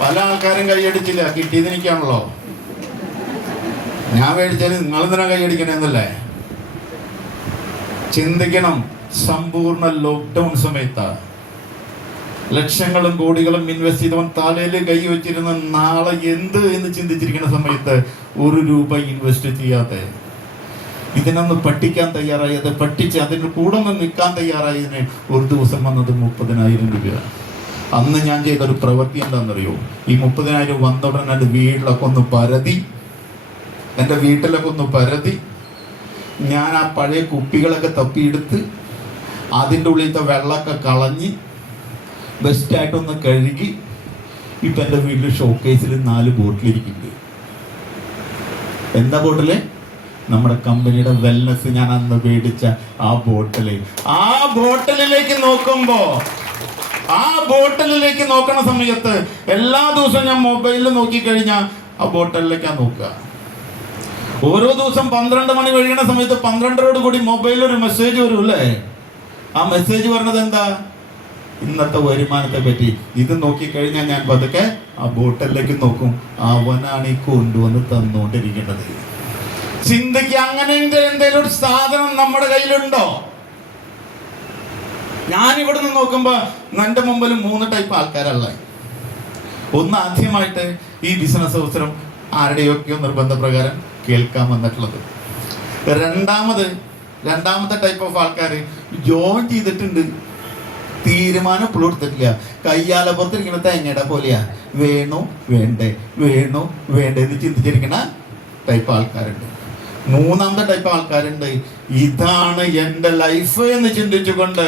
പല ആൾക്കാരും കൈയടിച്ചില്ല, കിട്ടിയത് എനിക്കാണല്ലോ. ഞാൻ മേടിച്ചാൽ നിങ്ങളെന്തിനാ കൈയടിക്കണമെന്നല്ലേ ചിന്തിക്കണം. സമ്പൂർണ്ണ ലോക്ക്ഡൗൺ സമയത്താണ് ലക്ഷങ്ങളും കോടികളും ഇൻവെസ്റ്റ് ചെയ്തവൻ തലയിൽ കൈ വെച്ചിരുന്ന നാളെ എന്ത് എന്ന് ചിന്തിച്ചിരിക്കുന്ന സമയത്ത് 1 രൂപ ഇൻവെസ്റ്റ് ചെയ്യാതെ ഇതിനൊന്ന് പഠിക്കാൻ തയ്യാറായി, അത് പഠിച്ച് അതിന് കൂടെ ഒന്ന് നിൽക്കാൻ തയ്യാറായതിന് ഒരു ദിവസം വന്നത് 30,000 രൂപയാണ്. അന്ന് ഞാൻ ചെയ്തൊരു പ്രവൃത്തി എന്താണെന്നറിയോ? ഈ 30,000 വന്ന ഉടനെ എൻ്റെ വീട്ടിലൊക്കെ ഒന്ന് പരതി, എൻ്റെ വീട്ടിലൊക്കെ ഒന്ന് പരതി. ഞാൻ ആ പഴയ കുപ്പികളൊക്കെ തപ്പിയെടുത്ത് അതിൻ്റെ ഉള്ളിലത്തെ വെള്ളമൊക്കെ കളഞ്ഞ് ബെസ്റ്റായിട്ടൊന്ന് കഴുകി. ഇപ്പം എൻ്റെ വീട്ടിൽ ഷോക്കേസിൽ 4 ബോട്ടിലിരിക്കുന്നുണ്ട്. എന്താ ബോട്ടില്? നമ്മുടെ കമ്പനിയുടെ വെൽനസ് ഞാൻ അന്ന് മേടിച്ച ആ ബോട്ടില്. ആ ബോട്ടിലേക്ക് നോക്കണ സമയത്ത് എല്ലാ ദിവസവും ഞാൻ മൊബൈലിൽ നോക്കിക്കഴിഞ്ഞാൽ ആ ബോട്ടിലേക്കാണ് നോക്കുക. ഓരോ ദിവസം 12 മണി കഴിയുന്ന സമയത്ത് 12 കൂടി മൊബൈലിൽ ഒരു മെസ്സേജ് വരും അല്ലേ? ആ മെസ്സേജ് പറഞ്ഞത് എന്താ? ഇന്നത്തെ വരുമാനത്തെ പറ്റി. ഇത് നോക്കിക്കഴിഞ്ഞാൽ ഞാൻ പതുക്കെ ആ ബോട്ടിലേക്ക് നോക്കും. അവനാണ് ഈ കൊണ്ടുവന്ന് തന്നുകൊണ്ടിരിക്കേണ്ടത്. ചിന്തയ്ക്ക് അങ്ങനെ എന്തെങ്കിലും ഒരു സാധനം നമ്മുടെ കയ്യിലുണ്ടോ? ഞാൻ ഇവിടുന്ന് നോക്കുമ്പോ എൻ്റെ മുമ്പിൽ 3 ടൈപ്പ് ആൾക്കാരല്ല. ഒന്ന്, ആദ്യമായിട്ട് ഈ ബിസിനസ് അവസരം ആരുടെയൊക്കെയോ നിർബന്ധപ്രകാരം കേൾക്കാൻ വന്നിട്ടുള്ളത്. രണ്ടാമത്തെ ടൈപ്പ് ഓഫ് ആൾക്കാർ ജോയിൻ ചെയ്തിട്ടുണ്ട്, തീരുമാനം ഇപ്പോഴും എടുത്തിട്ടില്ല, കയ്യാലപ്പുറത്തിരിക്കണ തേങ്ങയുടെ പോലെയാ, വേണോ വേണ്ടേ എന്ന് ചിന്തിച്ചിരിക്കണ ടൈപ്പ് ആൾക്കാരുണ്ട്. മൂന്നാമത്തെ ടൈപ്പ് ആൾക്കാരുണ്ട്, ഇതാണ് എൻ്റെ ലൈഫ് എന്ന് ചിന്തിച്ചുകൊണ്ട്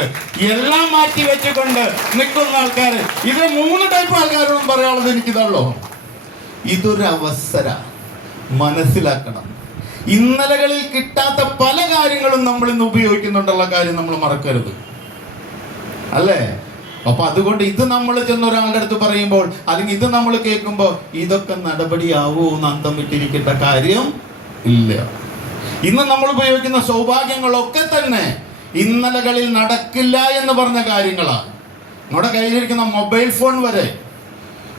എല്ലാം മാറ്റി വെച്ചുകൊണ്ട് നിൽക്കുന്ന ആൾക്കാർ. ഇത് 3 ടൈപ്പ് ആൾക്കാരോടും പറയാനുള്ളത് എനിക്കിതല്ലോ. ഇതൊരു അവസര മനസ്സിലാക്കണം. ഇന്നലകളിൽ കിട്ടാത്ത പല കാര്യങ്ങളും നമ്മൾ ഇന്ന് ഉപയോഗിക്കുന്നുണ്ടുള്ള കാര്യം നമ്മൾ മറക്കരുത്, അല്ലേ? അപ്പൊ അതുകൊണ്ട് ഇത് നമ്മൾ ചെന്ന് ഒരാളുടെ അടുത്ത് പറയുമ്പോൾ, അല്ലെങ്കിൽ ഇത് നമ്മൾ കേൾക്കുമ്പോൾ, ഇതൊക്കെ നടപടിയാവൂ എന്ന് അന്തം വിട്ടിരിക്കേണ്ട കാര്യം ഇല്ല. ഇന്ന് നമ്മൾ ഉപയോഗിക്കുന്ന സൗഭാഗ്യങ്ങളൊക്കെ തന്നെ ഇന്നലകളിൽ നടക്കില്ല എന്ന് പറഞ്ഞ കാര്യങ്ങളാണ്. നമ്മുടെ കയ്യിലിരിക്കുന്ന മൊബൈൽ ഫോൺ വരെ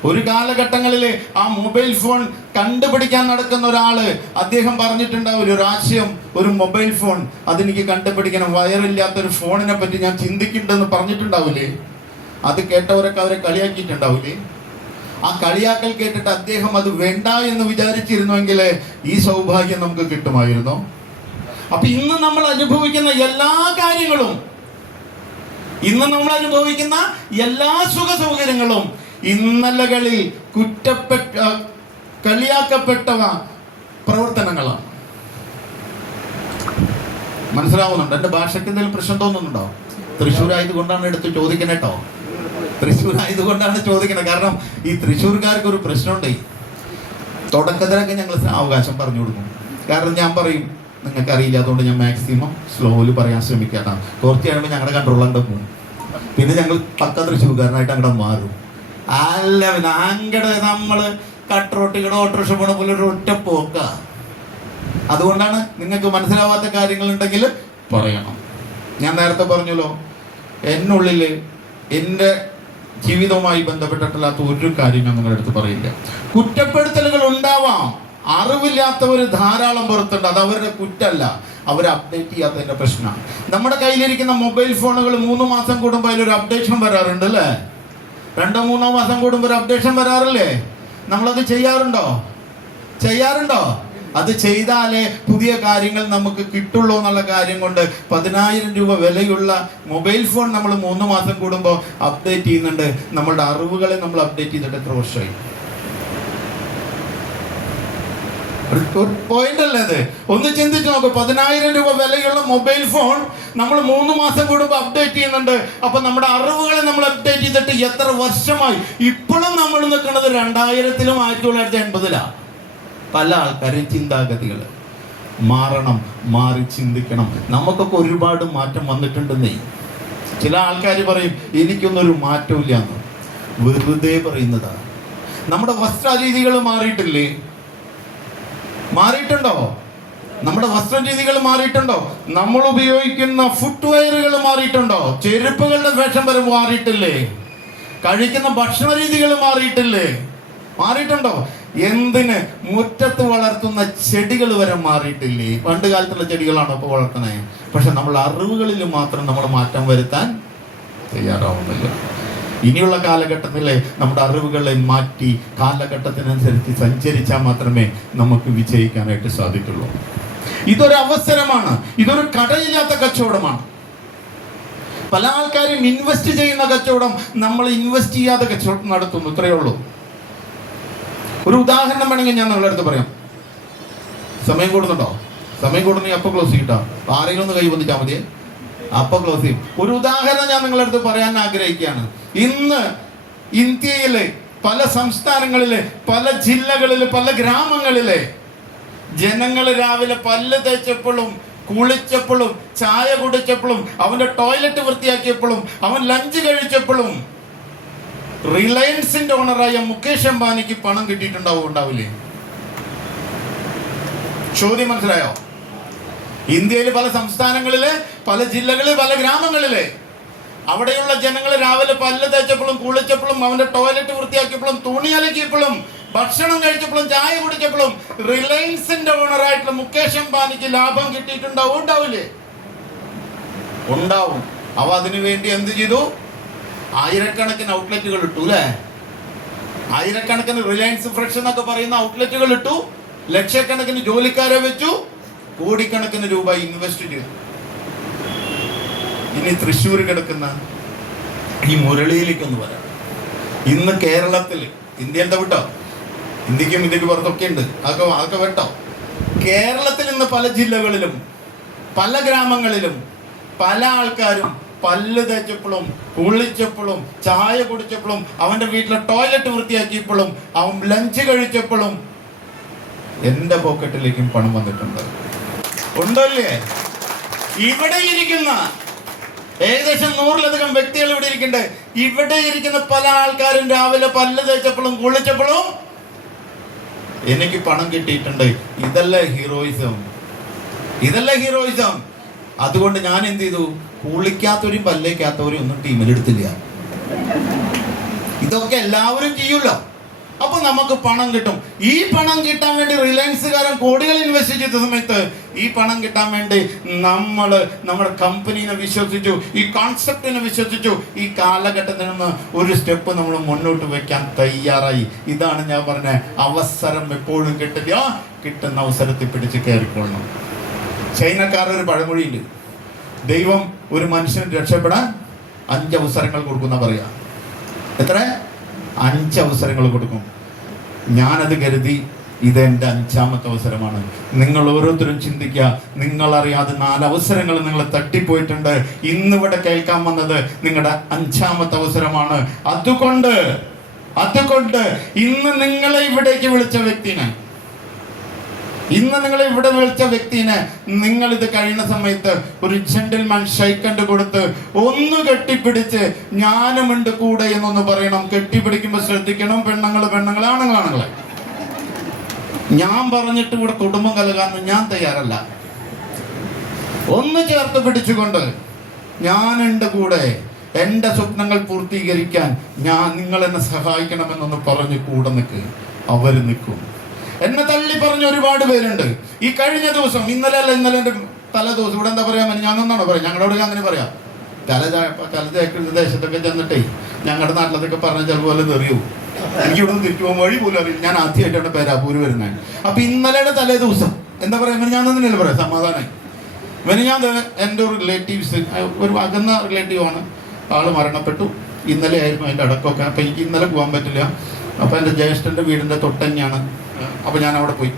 ഒരു കാലഘട്ടങ്ങളിൽ ആ മൊബൈൽ ഫോൺ കണ്ടുപിടിക്കാൻ നടക്കുന്ന ഒരാള് അദ്ദേഹം പറഞ്ഞിട്ടുണ്ടാവും ഒരു ആശയം, ഒരു മൊബൈൽ ഫോൺ അതെനിക്ക് കണ്ടുപിടിക്കണം, വയറില്ലാത്തൊരു ഫോണിനെ പറ്റി ഞാൻ ചിന്തിക്കുന്നുണ്ടെന്ന് പറഞ്ഞിട്ടുണ്ടാവില്ലേ? അത് കേട്ടവരൊക്കെ അവരെ കളിയാക്കിയിട്ടുണ്ടാവില്ലേ? ആ കളിയാക്കൽ കേട്ടിട്ട് അദ്ദേഹം അത് വേണ്ട എന്ന് വിചാരിച്ചിരുന്നുവെങ്കിൽ ഈ സൗഭാഗ്യം നമുക്ക് കിട്ടുമായിരുന്നു. അപ്പൊ ഇന്ന് നമ്മൾ അനുഭവിക്കുന്ന എല്ലാ കാര്യങ്ങളും, ഇന്ന് നമ്മൾ അനുഭവിക്കുന്ന എല്ലാ സുഖ സൗകര്യങ്ങളും ഇന്നലകളിൽ കളിയാക്കപ്പെട്ട പ്രവർത്തനങ്ങളാണ്. മനസ്സിലാവുന്നുണ്ടോ? എൻ്റെ ഭാഷയ്ക്ക് എന്തെങ്കിലും പ്രശ്നം തോന്നുന്നുണ്ടോ? തൃശ്ശൂരായതുകൊണ്ടാണ് എടുത്ത് ചോദിക്കണേട്ടോ, തൃശ്ശൂരായതുകൊണ്ടാണ് ചോദിക്കണത്. കാരണം ഈ തൃശ്ശൂർക്കാർക്ക് ഒരു പ്രശ്നമുണ്ട്. തുടക്കത്തിലൊക്കെ ഞങ്ങൾ അവകാശം പറഞ്ഞു കൊടുക്കും. കാരണം ഞാൻ പറയും നിങ്ങൾക്കറിയില്ല, അതുകൊണ്ട് ഞാൻ മാക്സിമം സ്ലോയിൽ പറയാൻ ശ്രമിക്കാം. കുറച്ച് കഴിയുമ്പോൾ ഞങ്ങളുടെ കൺട്രോൾ അങ്ങോട്ട് പോകും. പിന്നെ ഞങ്ങൾ പക്ക തൃശ്ശൂർക്കാരനായിട്ട് അങ്ങോട്ട് മാറും. അല്ല, അങ്ങടെ നമ്മൾ കട്ടറോട്ടിയുടെ ഓട്ടോറിക്ഷ പോണ പോലെ ഒരു ഒറ്റ പോക്ക. അതുകൊണ്ടാണ് നിങ്ങൾക്ക് മനസ്സിലാവാത്ത കാര്യങ്ങളുണ്ടെങ്കിൽ പറയണം. ഞാൻ നേരത്തെ പറഞ്ഞല്ലോ, എന്നുള്ളിൽ എൻ്റെ ജീവിതവുമായി ബന്ധപ്പെട്ടിട്ടില്ലാത്ത ഒരു കാര്യം ഞാൻ നിങ്ങളുടെ അടുത്ത് പറയില്ല. കുറ്റപ്പെടുത്തലുകൾ ഉണ്ടാവാം, അറിവില്ലാത്തവർ ധാരാളം പുറത്തുണ്ട്, അത് അവരുടെ കുറ്റമല്ല, അവർ അപ്ഡേറ്റ് ചെയ്യാത്തതിൻ്റെ പ്രശ്നമാണ്. നമ്മുടെ കയ്യിലിരിക്കുന്ന മൊബൈൽ ഫോണുകൾ 3 മാസം കൂടുമ്പോൾ അതിലൊരു അപ്ഡേഷൻ വരാറുണ്ട്, അല്ലേ? 2-3 മാസം കൂടുമ്പോൾ ഒരു അപ്ഡേഷൻ വരാറില്ലേ? നമ്മളത് ചെയ്യാറുണ്ടോ? അത് ചെയ്താലേ പുതിയ കാര്യങ്ങൾ നമുക്ക് കിട്ടുള്ളൂ എന്നുള്ള കാര്യം കൊണ്ട് 10,000 രൂപ വിലയുള്ള മൊബൈൽ ഫോൺ നമ്മൾ 3 മാസം കൂടുമ്പോൾ അപ്ഡേറ്റ് ചെയ്യുന്നുണ്ട്. നമ്മളുടെ അറിവുകളെ നമ്മൾ അപ്ഡേറ്റ് ചെയ്തിട്ട് എത്ര വർഷമായി? പോയിന്റ് അല്ലേ അത്? ഒന്ന് ചിന്തിച്ചു നോക്ക്. 10,000 രൂപ വിലയുള്ള മൊബൈൽ ഫോൺ നമ്മൾ 3 മാസം കൂടുമ്പോൾ അപ്ഡേറ്റ് ചെയ്യുന്നുണ്ട്. അപ്പൊ നമ്മുടെ അറിവുകളെ നമ്മൾ അപ്ഡേറ്റ് ചെയ്തിട്ട് എത്ര വർഷമായി? ഇപ്പോഴും നമ്മൾ നിൽക്കുന്നത് 2000-ലും 1980-ലാണ്. പല ആൾക്കാരും ചിന്താഗതികൾ മാറണം, മാറി ചിന്തിക്കണം. നമുക്കൊക്കെ ഒരുപാട് മാറ്റം വന്നിട്ടുണ്ടെന്നേ. ചില ആൾക്കാർ പറയും എനിക്കൊന്നൊരു മാറ്റമില്ല എന്ന്. വെറുതെ പറയുന്നതാണ്. നമ്മുടെ വസ്ത്രരീതികൾ മാറിയിട്ടില്ലേ? മാറിയിട്ടുണ്ടോ? നമ്മുടെ വസ്ത്രരീതികൾ മാറിയിട്ടുണ്ടോ? നമ്മൾ ഉപയോഗിക്കുന്ന ഫുട്വെയറുകൾ മാറിയിട്ടുണ്ടോ? ചെരുപ്പുകളുടെ ഫാഷൻ വരെ മാറിയിട്ടില്ലേ? കഴിക്കുന്ന ഭക്ഷണ രീതികൾ മാറിയിട്ടുണ്ടോ? എന്തിന് മുറ്റത്ത് വളർത്തുന്ന ചെടികൾ വരെ മാറിയിട്ടില്ലേ? പണ്ട് കാലത്തുള്ള ചെടികളാണോ ഇപ്പോൾ വളർത്തണേ? പക്ഷെ നമ്മൾ അറിവുകളിൽ മാത്രം നമ്മൾ മാറ്റം വരുത്താൻ തയ്യാറാവുന്നില്ല. ഇനിയുള്ള കാലഘട്ടത്തിൽ നമ്മുടെ അറിവുകളെ മാറ്റി കാലഘട്ടത്തിനനുസരിച്ച് സഞ്ചരിച്ചാൽ മാത്രമേ നമുക്ക് വിജയിക്കാനായിട്ട് സാധിക്കുള്ളൂ. ഇതൊരു അവസരമാണ്, ഇതൊരു കടയില്ലാത്ത കച്ചവടമാണ്. പല ആൾക്കാരും ഇൻവെസ്റ്റ് ചെയ്യുന്ന കച്ചവടം നമ്മൾ ഇൻവെസ്റ്റ് ചെയ്യാതെ കച്ചവടം നടത്തുന്നു. ഇത്രയേ ഉള്ളൂ. ഒരു ഉദാഹരണം വേണമെങ്കിൽ ഞാൻ നിങ്ങളുടെ അടുത്ത് പറയാം. സമയം കൂടുന്നുണ്ടോ? സമയം കൂടുന്നെങ്കിൽ അപ്പോൾ ക്ലോസ് ചെയ്യട്ടോ. ആരെങ്കിലും ഒന്ന് കൈ വന്നിച്ചാൽ മതിയെ, അപ്പോൾ ക്ലോസ് ചെയ്യും. ഒരു ഉദാഹരണം ഞാൻ നിങ്ങളുടെ അടുത്ത് പറയാൻ ആഗ്രഹിക്കുകയാണ്. ഇന്ന് ഇന്ത്യയിലെ പല സംസ്ഥാനങ്ങളിലെ, പല ജില്ലകളിലെ, പല ഗ്രാമങ്ങളിലെ ജനങ്ങൾ രാവിലെ പല്ല് തേച്ചപ്പോഴും, കുളിച്ചപ്പോഴും, ചായ കുടിച്ചപ്പോഴും, അവൻ്റെ ടോയ്ലറ്റ് വൃത്തിയാക്കിയപ്പോഴും, അവൻ ലഞ്ച് കഴിച്ചപ്പോഴും റിലയൻസിന്റെ ഓണറായ മുകേഷ് അംബാനിക്ക് പണം കിട്ടിയിട്ടുണ്ടാവില്ലേ? ചോദ്യം മനസ്സിലായോ? ഇന്ത്യയിൽ പല സംസ്ഥാനങ്ങളിലെ, പല ജില്ലകളിലെ, പല ഗ്രാമങ്ങളിലെ അവിടെയുള്ള ജനങ്ങൾ രാവിലെ പല്ല് തേച്ചപ്പോഴും, കുളിച്ചപ്പോഴും, അവന്റെ ടോയ്ലറ്റ് വൃത്തിയാക്കിയപ്പോഴും, തുണി അലക്കിയപ്പോഴും ഭക്ഷണം കഴിച്ചപ്പോഴും ചായ കുടിച്ചപ്പോഴും റിലയൻസിന്റെ ഓണറായിട്ടുള്ള മുകേഷ് അംബാനിക്ക് ലാഭം കിട്ടിയിട്ടുണ്ടാവും, ഉണ്ടാവില്ലേ? ഉണ്ടാവും. അവ അതിനു വേണ്ടി എന്ത് ചെയ്തു? ആയിരക്കണക്കിന് ഔട്ട്ലെറ്റുകൾ ഇട്ടു അല്ലേ? ആയിരക്കണക്കിന് റിലയൻസ് ഫ്രഷ് എന്നൊക്കെ പറയുന്ന ഔട്ട്ലെറ്റുകൾ ഇട്ടു, ലക്ഷക്കണക്കിന് ജോലിക്കാരെ വെച്ചു, കോടിക്കണക്കിന് രൂപ ഇൻവെസ്റ്റ് ചെയ്തു. ഇനി തൃശ്ശൂർ കിടക്കുന്ന ഈ മുരളിയിലേക്കൊന്ന് പറയാം. ഇന്ന് കേരളത്തിൽ, ഇന്ത്യൻ്റെ വിട്ടോ, ഇന്ത്യക്കും ഇന്ത്യക്ക് പുറത്തൊക്കെ ഉണ്ട്, അതൊക്കെ വിട്ടോ. കേരളത്തിൽ ഇന്ന് പല ജില്ലകളിലും പല ഗ്രാമങ്ങളിലും പല ആൾക്കാരും പല്ല് തേച്ചപ്പോഴും കുളിച്ചപ്പോഴും ചായ കുടിച്ചപ്പോഴും അവൻ്റെ വീട്ടിലെ ടോയ്ലറ്റ് വൃത്തിയാക്കിയപ്പോഴും അവൻ ലഞ്ച് കഴിച്ചപ്പോഴും എൻ്റെ പോക്കറ്റിലേക്കും പണം വന്നിട്ടുണ്ട്. ഉണ്ടല്ലേ? ഇവിടെ ഇരിക്കുന്ന ഏകദേശം 100-ലധികം വ്യക്തികൾ ഇവിടെ ഇരിക്കുന്നുണ്ട്. ഇവിടെ ഇരിക്കുന്ന പല ആൾക്കാരും രാവിലെ പല്ല് തേച്ചപ്പോഴും കുളിച്ചപ്പോഴും എനിക്ക് പണം കിട്ടിയിട്ടുണ്ട്. ഇതല്ലേ ഹീറോയിസം? ഇതല്ലേ ഹീറോയിസം? അതുകൊണ്ട് ഞാൻ എന്ത് ചെയ്തു? കുളിക്കാത്തവരും പല്ലേക്കാത്തവരും ഒന്നും ടീമിലെടുത്തില്ല. ഇതൊക്കെ എല്ലാവരും ചെയ്യൂല്ലോ. അപ്പൊ നമുക്ക് പണം കിട്ടും. ഈ പണം കിട്ടാൻ വേണ്ടി റിലയൻസുകാരൻ കോടികൾ ഇൻവെസ്റ്റ് ചെയ്ത സമയത്ത് ഈ പണം കിട്ടാൻ വേണ്ടി നമ്മുടെ കമ്പനീനെ വിശ്വസിച്ചു, ഈ കോൺസെപ്റ്റിനെ വിശ്വസിച്ചു. ഈ കാലഘട്ടത്തിൽ നിന്ന് ഒരു സ്റ്റെപ്പ് നമ്മൾ മുന്നോട്ട് വെക്കാൻ തയ്യാറായി. ഇതാണ് ഞാൻ പറഞ്ഞ അവസരം എപ്പോഴും കിട്ടില്ല, കിട്ടുന്ന അവസരത്തിൽ പിടിച്ച് കയറിക്കൊള്ളണം. ചൈനക്കാരൊരു പഴമൊഴിയുണ്ട്, ദൈവം ഒരു മനുഷ്യന് രക്ഷപ്പെടാൻ 5 അവസരങ്ങൾ കൊടുക്കുന്ന പറയാ. എത്ര? 5 അവസരങ്ങൾ കൊടുക്കും. ഞാനത് കരുതി ഇതെൻ്റെ 5ാമത്തെ അവസരമാണ്. നിങ്ങൾ ഓരോരുത്തരും ചിന്തിക്കുക, നിങ്ങളറിയാതെ 4 അവസരങ്ങൾ നിങ്ങളെ തട്ടിപ്പോയിട്ടുണ്ട്. ഇന്നിവിടെ കേൾക്കാൻ വന്നത് നിങ്ങളുടെ 5ാമത്തെ അവസരമാണ്. അതുകൊണ്ട് ഇന്ന് നിങ്ങളെ ഇവിടേക്ക് വിളിച്ച വ്യക്തിനെ, നിങ്ങൾ ഇത് കഴിയുന്ന സമയത്ത് ഒരു ജെന്റിൽമാൻ ഷൈക്കൻഡ് കൊടുത്ത് ഒന്ന് കെട്ടിപ്പിടിച്ച് ഞാനുമുണ്ട് കൂടെ എന്നൊന്ന് പറയണം. കെട്ടിപ്പിടിക്കുമ്പോൾ ശ്രദ്ധിക്കണം, പെണ്ണുങ്ങൾ ആണുങ്ങളെ. ഞാൻ പറഞ്ഞിട്ട് ഇവിടെ കുടുംബം കലകാൻ ഞാൻ തയ്യാറല്ല. ഒന്ന് ചേർത്ത് പിടിച്ചുകൊണ്ട് ഞാനുണ്ട് കൂടെ, എൻ്റെ സ്വപ്നങ്ങൾ പൂർത്തീകരിക്കാൻ നിങ്ങൾ എന്നെ സഹായിക്കണമെന്നൊന്ന് പറഞ്ഞ് കൂടെ നിൽക്ക്. അവർ നിൽക്കും. എന്നെ തള്ളി പറഞ്ഞ ഒരുപാട് പേരുണ്ട്. ഈ കഴിഞ്ഞ ദിവസം, ഇന്നലെ എൻ്റെ തലേ ദിവസം, ഇവിടെ എന്താ പറയാ, ഞാനെന്നാണോ പറയാം, ഞങ്ങളോട് അങ്ങനെ പറയാം, ദേശത്തൊക്കെ ചെന്നിട്ടേ ഞങ്ങളുടെ നാട്ടിലതൊക്കെ പറഞ്ഞ ചിലപോലെ തെറിയൂ. എനിക്ക് ഇവിടെ നിന്ന് തിരിച്ചു പോകാൻ വഴി പോലും അറിയില്ല. ഞാൻ ആദ്യമായിട്ടാണ് പേരാപ്പൂര് വരുന്നത്. അപ്പൊ ഇന്നലെയുടെ തലേ ദിവസം എന്താ പറയാ, ഞാൻ തന്നെയല്ലേ പറയാം, സമാധാനമായി. ഞാൻ എൻ്റെ ഒരു റിലേറ്റീവ്സ്, ഒരു അകന്ന റിലേറ്റീവാണ്, ആള് മരണപ്പെട്ടു. ഇന്നലെ ആയിരുന്നു അതിൻ്റെ അടക്കമൊക്കെ. അപ്പം എനിക്ക് ഇന്നലെ പോകാൻ പറ്റില്ല. അപ്പം എൻ്റെ ജ്യേഷ്ഠൻ്റെ വീടിൻ്റെ തൊട്ടന്നെയാണ്. അപ്പോൾ ഞാൻ അവിടെ പോയി.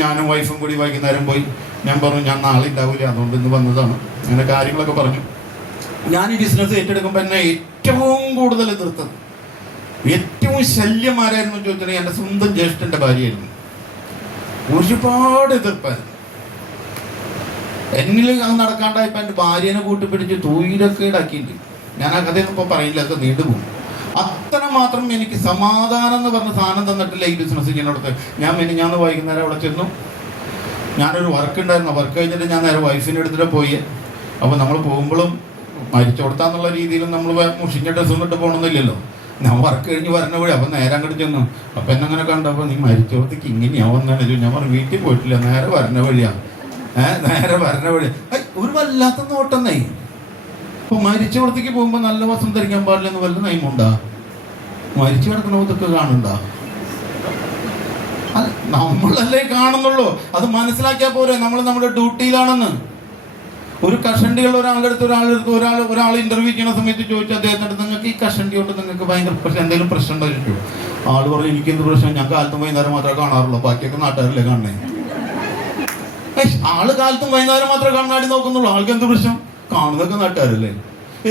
ഞാനും വൈഫും കൂടി വൈകുന്നേരം പോയി. ഞാൻ പറഞ്ഞു ഞാൻ നാളെ ഉണ്ടാവില്ല, അതുകൊണ്ട് ഇന്ന് വന്നതാണ്. അങ്ങനെ കാര്യങ്ങളൊക്കെ പറഞ്ഞു. ഞാൻ ഈ ബിസിനസ് ഏറ്റെടുക്കുമ്പോൾ എന്നെ ഏറ്റവും കൂടുതൽ എതിർത്തത്, ഏറ്റവും ശല്യമാരായിരുന്നു ചോദിച്ചാൽ എൻ്റെ സ്വന്തം ജ്യേഷ്ഠൻ്റെ ഭാര്യയായിരുന്നു. ഒരുപാട് എതിർപ്പായിരുന്നു. എന്നിൽ അത് നടക്കാണ്ടായപ്പോൾ എൻ്റെ ഭാര്യനെ കൂട്ടിപ്പിടിച്ച് തൊഴിലൊക്കെ ഇടാക്കിയിട്ടുണ്ട്. ഞാൻ ആ കഥയൊന്നും ഇപ്പോൾ പറയില്ല, അതൊക്കെ നീണ്ടുപോകും. അത്രമാത്രം എനിക്ക് സമാധാനം എന്ന് പറഞ്ഞ സാധനം തന്നിട്ടില്ല ഈ ബിസിനസ് ചെയ്യുന്നിടത്ത്. ഞാൻ വൈകുന്നേരം അവിടെ ചെന്നു. ഞാനൊരു വർക്ക് ഉണ്ടായിരുന്നു. വർക്ക് കഴിഞ്ഞിട്ട് ഞാൻ നേരെ വൈഫിൻ്റെ അടുത്തിട്ട് പോയി. അപ്പോൾ നമ്മൾ പോകുമ്പോഴും മരിച്ചു കൊടുത്താന്നുള്ള രീതിയിൽ നമ്മൾ മുഷിഞ്ഞ ഡ്രസ്സ് ഇട്ട് പോകണമെന്നില്ലല്ലോ. ഞാൻ വർക്ക് കഴിഞ്ഞ് വരണ വഴി അപ്പം നേരെ അങ്ങോട്ട് ചെന്നു. അപ്പം എന്നെ അങ്ങനെ കണ്ടപ്പോൾ നീ മരിച്ചോടത്തേക്ക് ഇങ്ങനെയാവുന്നതാണ് ചോദിച്ചു. ഞാൻ പറഞ്ഞു വീട്ടിൽ പോയിട്ടില്ല, നേരെ വരണ വഴിയാണ്. നേരെ വരണ വഴി ഒരു വല്ലാത്ത നോട്ടന്നേ. അപ്പോൾ മരിച്ചോടത്തേക്ക് പോകുമ്പോൾ നല്ല വസ്ത്രം ധരിക്കാൻ പാടില്ലെന്ന് വല്ല നയമുണ്ടാ? മരിച്ചു കിടക്കണതൊക്കെ കാണണ്ട? നമ്മളല്ലേ കാണുന്നുള്ളൂ. അത് മനസ്സിലാക്കിയാൽ പോരെ നമ്മൾ നമ്മുടെ ഡ്യൂട്ടിയിലാണെന്ന്. ഒരു കഷണ്ടിയുള്ള ഒരാൾ ഇന്റർവ്യൂ ചെയ്യുന്ന സമയത്ത് ചോദിച്ചു അദ്ദേഹത്തിനടുത്ത്, നിങ്ങൾക്ക് ഈ കഷണ്ടി കൊണ്ട് നിങ്ങൾക്ക് ഭയങ്കര എന്തെങ്കിലും പ്രശ്നം ഉണ്ടായിരിക്കും? ആൾ പറഞ്ഞു എനിക്കെന്ത് പ്രശ്നം, ഞാൻ കാലത്തും വൈകുന്നേരം മാത്രമേ കാണാറുള്ളൂ, ബാക്കിയൊക്കെ നാട്ടുകാരല്ലേ കാണണേ. ആള് കാലത്തും വൈകുന്നേരം മാത്രമേ കണ്ണാടി നോക്കുന്നുള്ളൂ, ആൾക്ക് എന്ത് പ്രശ്നം, കാണുന്നതൊക്കെ നാട്ടുകാരല്ലേ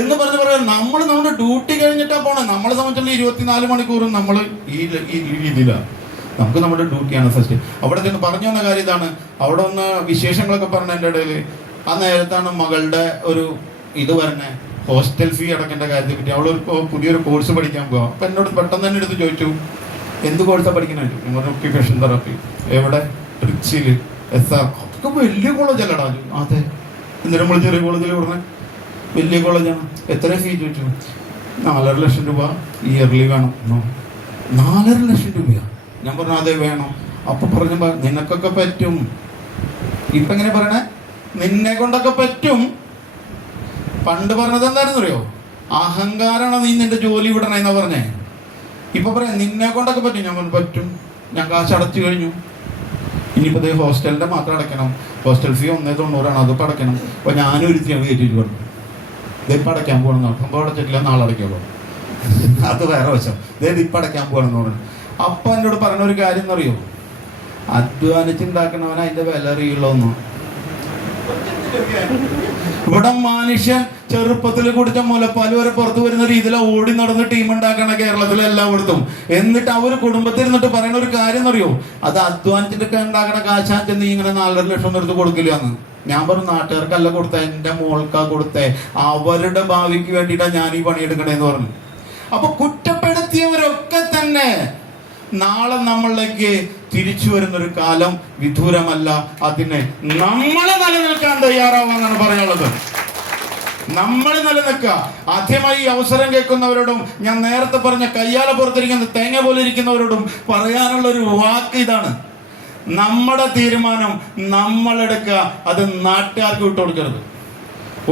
എന്ന് പറയാം. നമ്മൾ നമ്മുടെ ഡ്യൂട്ടി കഴിഞ്ഞിട്ടാണ് പോണേ. നമ്മളെ സംബന്ധിച്ചുള്ള 24 മണിക്കൂറും നമ്മൾ ഈ രീതിയിലാണ്. നമുക്ക് നമ്മുടെ ഡ്യൂട്ടിയാണ് ഫസ്റ്റ്. അവിടെ ചെന്ന് പറഞ്ഞു വന്ന കാര്യം ഇതാണ്. അവിടെ ഒന്ന് വിശേഷങ്ങളൊക്കെ പറഞ്ഞ എൻ്റെ ഇടയിൽ ആ നേരത്താണ് മകളുടെ ഒരു ഇത് പറഞ്ഞ ഹോസ്റ്റൽ ഫീ അടക്കേണ്ട കാര്യത്തെ പറ്റി. അവളൊരു പുതിയൊരു കോഴ്സ് പഠിക്കാൻ പോകാം. അപ്പം എന്നോട് പെട്ടെന്ന് തന്നെ എടുത്ത് ചോദിച്ചു, എന്ത് കോഴ്സാണ് പഠിക്കണേ? ഞാൻ പറഞ്ഞു ഒക്യുപേഷൻ തെറാപ്പി. എവിടെ? ട്രിച്ചിയിൽ. SR. അതൊക്കെ വലിയ കോളേജല്ലടാ. അതെ. എന്നിട്ട് നമ്മൾ ചെറിയ കോളേജിൽ പറഞ്ഞ വലിയ കോളേജാണ്. എത്ര ഫീ ചോദിച്ചു? 4.5 ലക്ഷം രൂപ ഇയർലി വേണം. 4.5 ലക്ഷം രൂപയാണ്. ഞാൻ പറഞ്ഞു അതെ വേണം. അപ്പൊ പറഞ്ഞു നിനക്കൊക്കെ പറ്റും. ഇപ്പൊ എങ്ങനെ പറയണേ? നിന്നെ കൊണ്ടൊക്കെ പറ്റും. പണ്ട് പറഞ്ഞത് എന്തായിരുന്നു അറിയോ? അഹങ്കാരാണ് നീ നിന്റെ ജോലി വിടണെന്നാ പറഞ്ഞേ. ഇപ്പൊ പറയാം നിന്നെ കൊണ്ടൊക്കെ പറ്റും. ഞാൻ പറഞ്ഞു പറ്റും, ഞാൻ കാശ് അടച്ചു കഴിഞ്ഞു. ഇനിയിപ്പോൾ ഹോസ്റ്റലിന്റെ മാത്രം അടയ്ക്കണം. ഹോസ്റ്റൽ ഫീ 190 അതിപ്പോൾ അടയ്ക്കണം. അപ്പോൾ ഞാനും ഒരു കയറ്റിയിട്ട് പറഞ്ഞു ഇതിപ്പോൾ അടയ്ക്കാൻ പോകണം. സംഭവം അടച്ചിട്ടില്ല, നാളെ അടയ്ക്കുള്ളൂ. അത് വേറെ വശം. ഇപ്പം അടയ്ക്കാൻ പോകണമെന്ന് പറഞ്ഞു. അപ്പം എന്നോട് പറഞ്ഞ ഒരു കാര്യം എന്നറിയോ? അധ്വാനിച്ചുണ്ടാക്കണവൻ അതിന്റെ വില അറിയുള്ളൂ. ഇവിടെ മനുഷ്യൻ ചെറുപ്പത്തിൽ കുടിച്ച മുലപ്പാൽ വരെ പുറത്തു വരുന്ന രീതിയിൽ ഓടി നടന്ന് ടീം ഉണ്ടാക്കണ കേരളത്തിലെ എല്ലായിടത്തും. എന്നിട്ട് അവർ കുടുംബത്തിൽ ഇരുന്നിട്ട് പറയുന്ന ഒരു കാര്യം എന്നറിയോ? അത് അധ്വാനിച്ചിട്ടൊക്കെ ഉണ്ടാക്കണ കാശാച്ച നീ ഇങ്ങനെ 4.5 ലക്ഷം എടുത്ത് കൊടുക്കില്ല എന്ന്. ഞാൻ പറഞ്ഞു നാട്ടുകാർക്കല്ല കൊടുത്തേ, എൻ്റെ മോൾക്കാ കൊടുത്തേ, അവരുടെ ഭാവിക്ക് വേണ്ടിയിട്ടാണ് ഞാൻ ഈ പണിയെടുക്കണേന്ന് പറഞ്ഞു. അപ്പൊ കുറ്റപ്പെടുത്തിയവരൊക്കെ തന്നെ നാളെ നമ്മളിലേക്ക് തിരിച്ചു വരുന്നൊരു കാലം വിദൂരമല്ല. അതിനെ നമ്മളെ നിലനിൽക്കാൻ തയ്യാറാവാന്നാണ് പറയാനുള്ളത്. നമ്മൾ നിലനിൽക്കുക. ആദ്യമായി ഈ അവസരം കേൾക്കുന്നവരോടും ഞാൻ നേരത്തെ പറഞ്ഞ കയ്യാല പുറത്തിരിക്കുന്ന തേങ്ങ പോലെ ഇരിക്കുന്നവരോടും പറയാനുള്ള ഒരു വാക്ക് ഇതാണ്: നമ്മുടെ തീരുമാനം നമ്മളെടുക്കുക. അത് നാട്ടുകാർക്ക് വിട്ടുകൊടുക്കരുത്.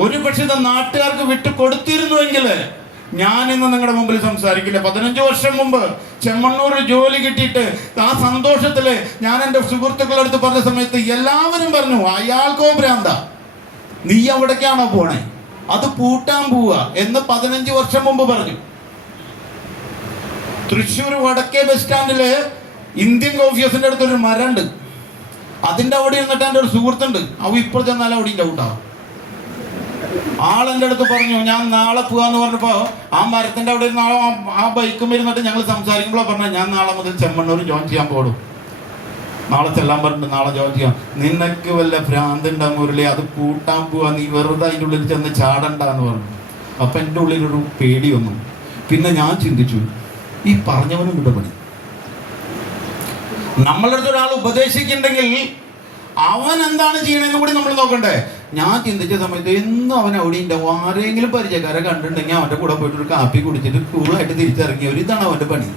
ഒരു പക്ഷെ ഇത് നാട്ടുകാർക്ക് വിട്ടു കൊടുത്തിരുന്നുവെങ്കിൽ ഞാൻ ഇന്ന് നിങ്ങളുടെ മുമ്പിൽ സംസാരിക്കില്ല. 15 വർഷം മുമ്പ് ചെമ്മണ്ണൂർ ജോലി കിട്ടിയിട്ട് ആ സന്തോഷത്തില് ഞാൻ എൻ്റെ സുഹൃത്തുക്കളുടെ അടുത്ത് പറഞ്ഞ സമയത്ത് എല്ലാവരും പറഞ്ഞു അയാൾക്കോ ഭ്രാന്ത, നീ അവിടേക്കാണോ പോണേ, അത് പൂട്ടാൻ പോവുക എന്ന് 15 വർഷം മുമ്പ് പറഞ്ഞു. തൃശ്ശൂർ വടക്കേ ബസ് സ്റ്റാൻഡില് ഇന്ത്യൻ കോഫീസിന്റെ അടുത്തൊരു മരമുണ്ട്. അതിന്റെ അവിടെ ഇരുന്നിട്ട് എൻ്റെ ഒരു സുഹൃത്തുണ്ട്. അവ ഇപ്പോൾ ചെന്നാലും അവിടെ ഉണ്ടാവും. ആളെൻ്റെ അടുത്ത് പറഞ്ഞു ഞാൻ നാളെ പോവാന്ന് പറഞ്ഞപ്പോ ആ മരത്തിന്റെ അവിടെ ആ ബൈക്കും ഇരുന്നിട്ട് ഞങ്ങൾ സംസാരിക്കുമ്പോഴാണ് പറഞ്ഞത് ഞാൻ നാളെ മുതൽ ചെമ്മണ്ണൂർ ജോയിൻ ചെയ്യാൻ പോകും. നാളെ ചെല്ലാൻ പറഞ്ഞിട്ട് നാളെ ജോയിൻ ചെയ്യാം. നിനക്ക് വല്ല ഭ്രാന്തുണ്ടാ മുരളി, അത് കൂട്ടാൻ പോവാ, നീ വെറുതെ അതിൻ്റെ ഉള്ളിൽ ചെന്ന് ചാടണ്ടെന്ന് പറഞ്ഞു. അപ്പൊ എൻ്റെ ഉള്ളിലൊരു പേടി വന്നു. പിന്നെ ഞാൻ ചിന്തിച്ചു, ഈ പറഞ്ഞവനും ഇവിടെ പണി. നമ്മളുടെ അടുത്ത് ഒരാൾ ഉപദേശിക്കുന്നുണ്ടെങ്കിൽ അവൻ എന്താണ് ചെയ്യണമെന്ന് കൂടി നമ്മൾ നോക്കണ്ടേ. ഞാൻ ചിന്തിച്ച സമയത്ത് എന്നും അവൻ അവിടെ ഉണ്ടാവും. ആരെങ്കിലും പരിചയക്കാരെ കണ്ടിട്ടുണ്ടെങ്കിൽ അവൻ്റെ കൂടെ പോയിട്ട് ഒരു കാപ്പി കുടിച്ചിട്ട് കൂളായിട്ട് തിരിച്ചിറങ്ങിയവർ. ഇതാണ് അവൻ്റെ പണി.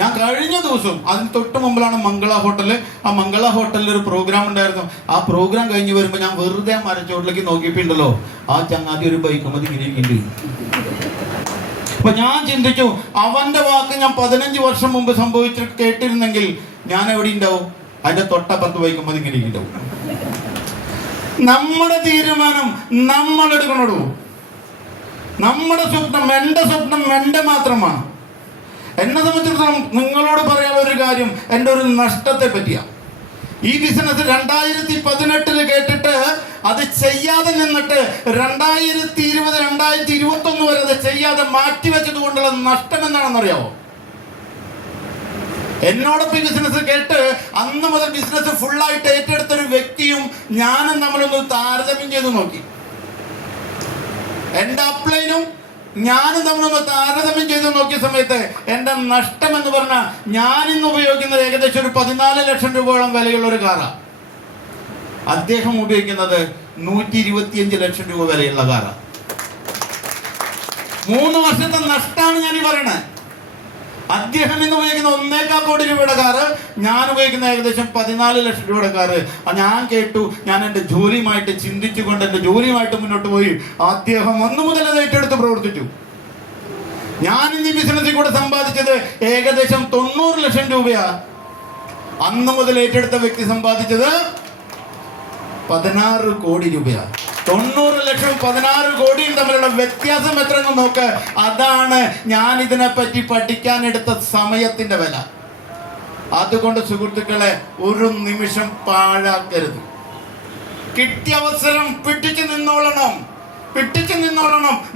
ഞാൻ കഴിഞ്ഞ ദിവസം അതിന് തൊട്ട് മുമ്പിലാണ് മംഗള ഹോട്ടല്. ആ മംഗള ഹോട്ടലിൽ ഒരു പ്രോഗ്രാം ഉണ്ടായിരുന്നു. ആ പ്രോഗ്രാം കഴിഞ്ഞ് വരുമ്പോൾ ഞാൻ വെറുതെ മരച്ചോട്ടിലേക്ക് നോക്കിയിട്ടുണ്ടല്ലോ, ആ ചങ്ങാതി ഒരു ബൈക്ക് മതി ഇങ്ങനെ ഇരിക്കുന്നുണ്ട്. അപ്പൊ ഞാൻ ചിന്തിച്ചു, അവന്റെ വാക്ക് ഞാൻ 15 വർഷം മുമ്പ് സംഭവിച്ചിട്ട് കേട്ടിരുന്നെങ്കിൽ ഞാൻ എവിടെ ഉണ്ടാവും? അതിന്റെ തൊട്ടപ്പുറത്ത് ബൈക്കുമ്പോൾ ഇങ്ങനെ ഇരിക്കുന്നുണ്ടാവും. നമ്മുടെ തീരുമാനം നമ്മൾ എടുക്കണോ. നമ്മുടെ സ്വപ്നം, എൻ്റെ സ്വപ്നം എൻ്റെ മാത്രമാണ്. എന്നെ സംബന്ധിച്ചിടത്തോളം നിങ്ങളോട് പറയാനുള്ള ഒരു കാര്യം എൻ്റെ ഒരു നഷ്ടത്തെ പറ്റിയാണ്. ഈ ബിസിനസ് 2018 കേട്ടിട്ട് അത് ചെയ്യാതെ നിന്നിട്ട് 2020, 2021 വരെ അത് ചെയ്യാതെ മാറ്റിവെച്ചത് കൊണ്ടുള്ള നഷ്ടം എന്താണെന്നറിയാവോ? എന്നോടൊപ്പം ഈ ബിസിനസ് കേട്ട് അന്ന് മുതൽ ബിസിനസ് ഫുള്ളായിട്ട് ഏറ്റെടുത്തൊരു വ്യക്തിയും ഞാനും തമ്മിലൊന്ന് താരതമ്യം ചെയ്ത് നോക്കി. എൻ്റെ അപ്ലൈനും ഞാനും തമ്മിലൊന്ന് താരതമ്യം ചെയ്ത് നോക്കിയ സമയത്ത് എൻ്റെ നഷ്ടം എന്ന് പറഞ്ഞാൽ ഞാനിന്ന് ഉപയോഗിക്കുന്നത് ഏകദേശം ഒരു 14 ലക്ഷം രൂപയോളം വിലയുള്ള ഒരു കാറാണ്. അദ്ദേഹം ഉപയോഗിക്കുന്നത് 125 ലക്ഷം രൂപ വിലയുള്ള കാറാണ്. 3 വർഷത്തെ നഷ്ടമാണ് ഞാൻ ഈ പറയണത്. അദ്ദേഹം ഇന്ന് ഉപയോഗിക്കുന്ന 1.25 കോടി രൂപയുടെ കാറ്, ഞാൻ ഉപയോഗിക്കുന്ന ഏകദേശം 14 ലക്ഷം രൂപയുടെ കാറ്. ഞാൻ കേട്ടു. ഞാൻ എൻ്റെ ജോലിയുമായിട്ട് ചിന്തിച്ചുകൊണ്ട് എൻ്റെ ജോലിയുമായിട്ട് മുന്നോട്ട് പോയി. അദ്ദേഹം അന്നു മുതൽ അത് ഏറ്റെടുത്ത് പ്രവർത്തിച്ചു. ഞാൻ ഇന്ന് ഈ ബിസിനസ്സിൽ കൂടെ സമ്പാദിച്ചത് ഏകദേശം 90 ലക്ഷം രൂപയാണ്. അന്ന് മുതൽ ഏറ്റെടുത്ത വ്യക്തി സമ്പാദിച്ചത് 16 കോടി രൂപയാണ്. 90 ലക്ഷം 16 കോടിയും തമ്മിലുള്ള വ്യത്യാസം എത്രയെന്ന് നോക്ക്. അതാണ് ഞാൻ ഇതിനെപ്പറ്റി പഠിക്കാനെടുത്ത സമയത്തിന്റെ വില. അതുകൊണ്ട് സുഹൃത്തുക്കളെ, ഒരു നിമിഷം പാഴാക്കരുത്. കിട്ടിയ അവസരം പിടിച്ചു നിന്നോളണം.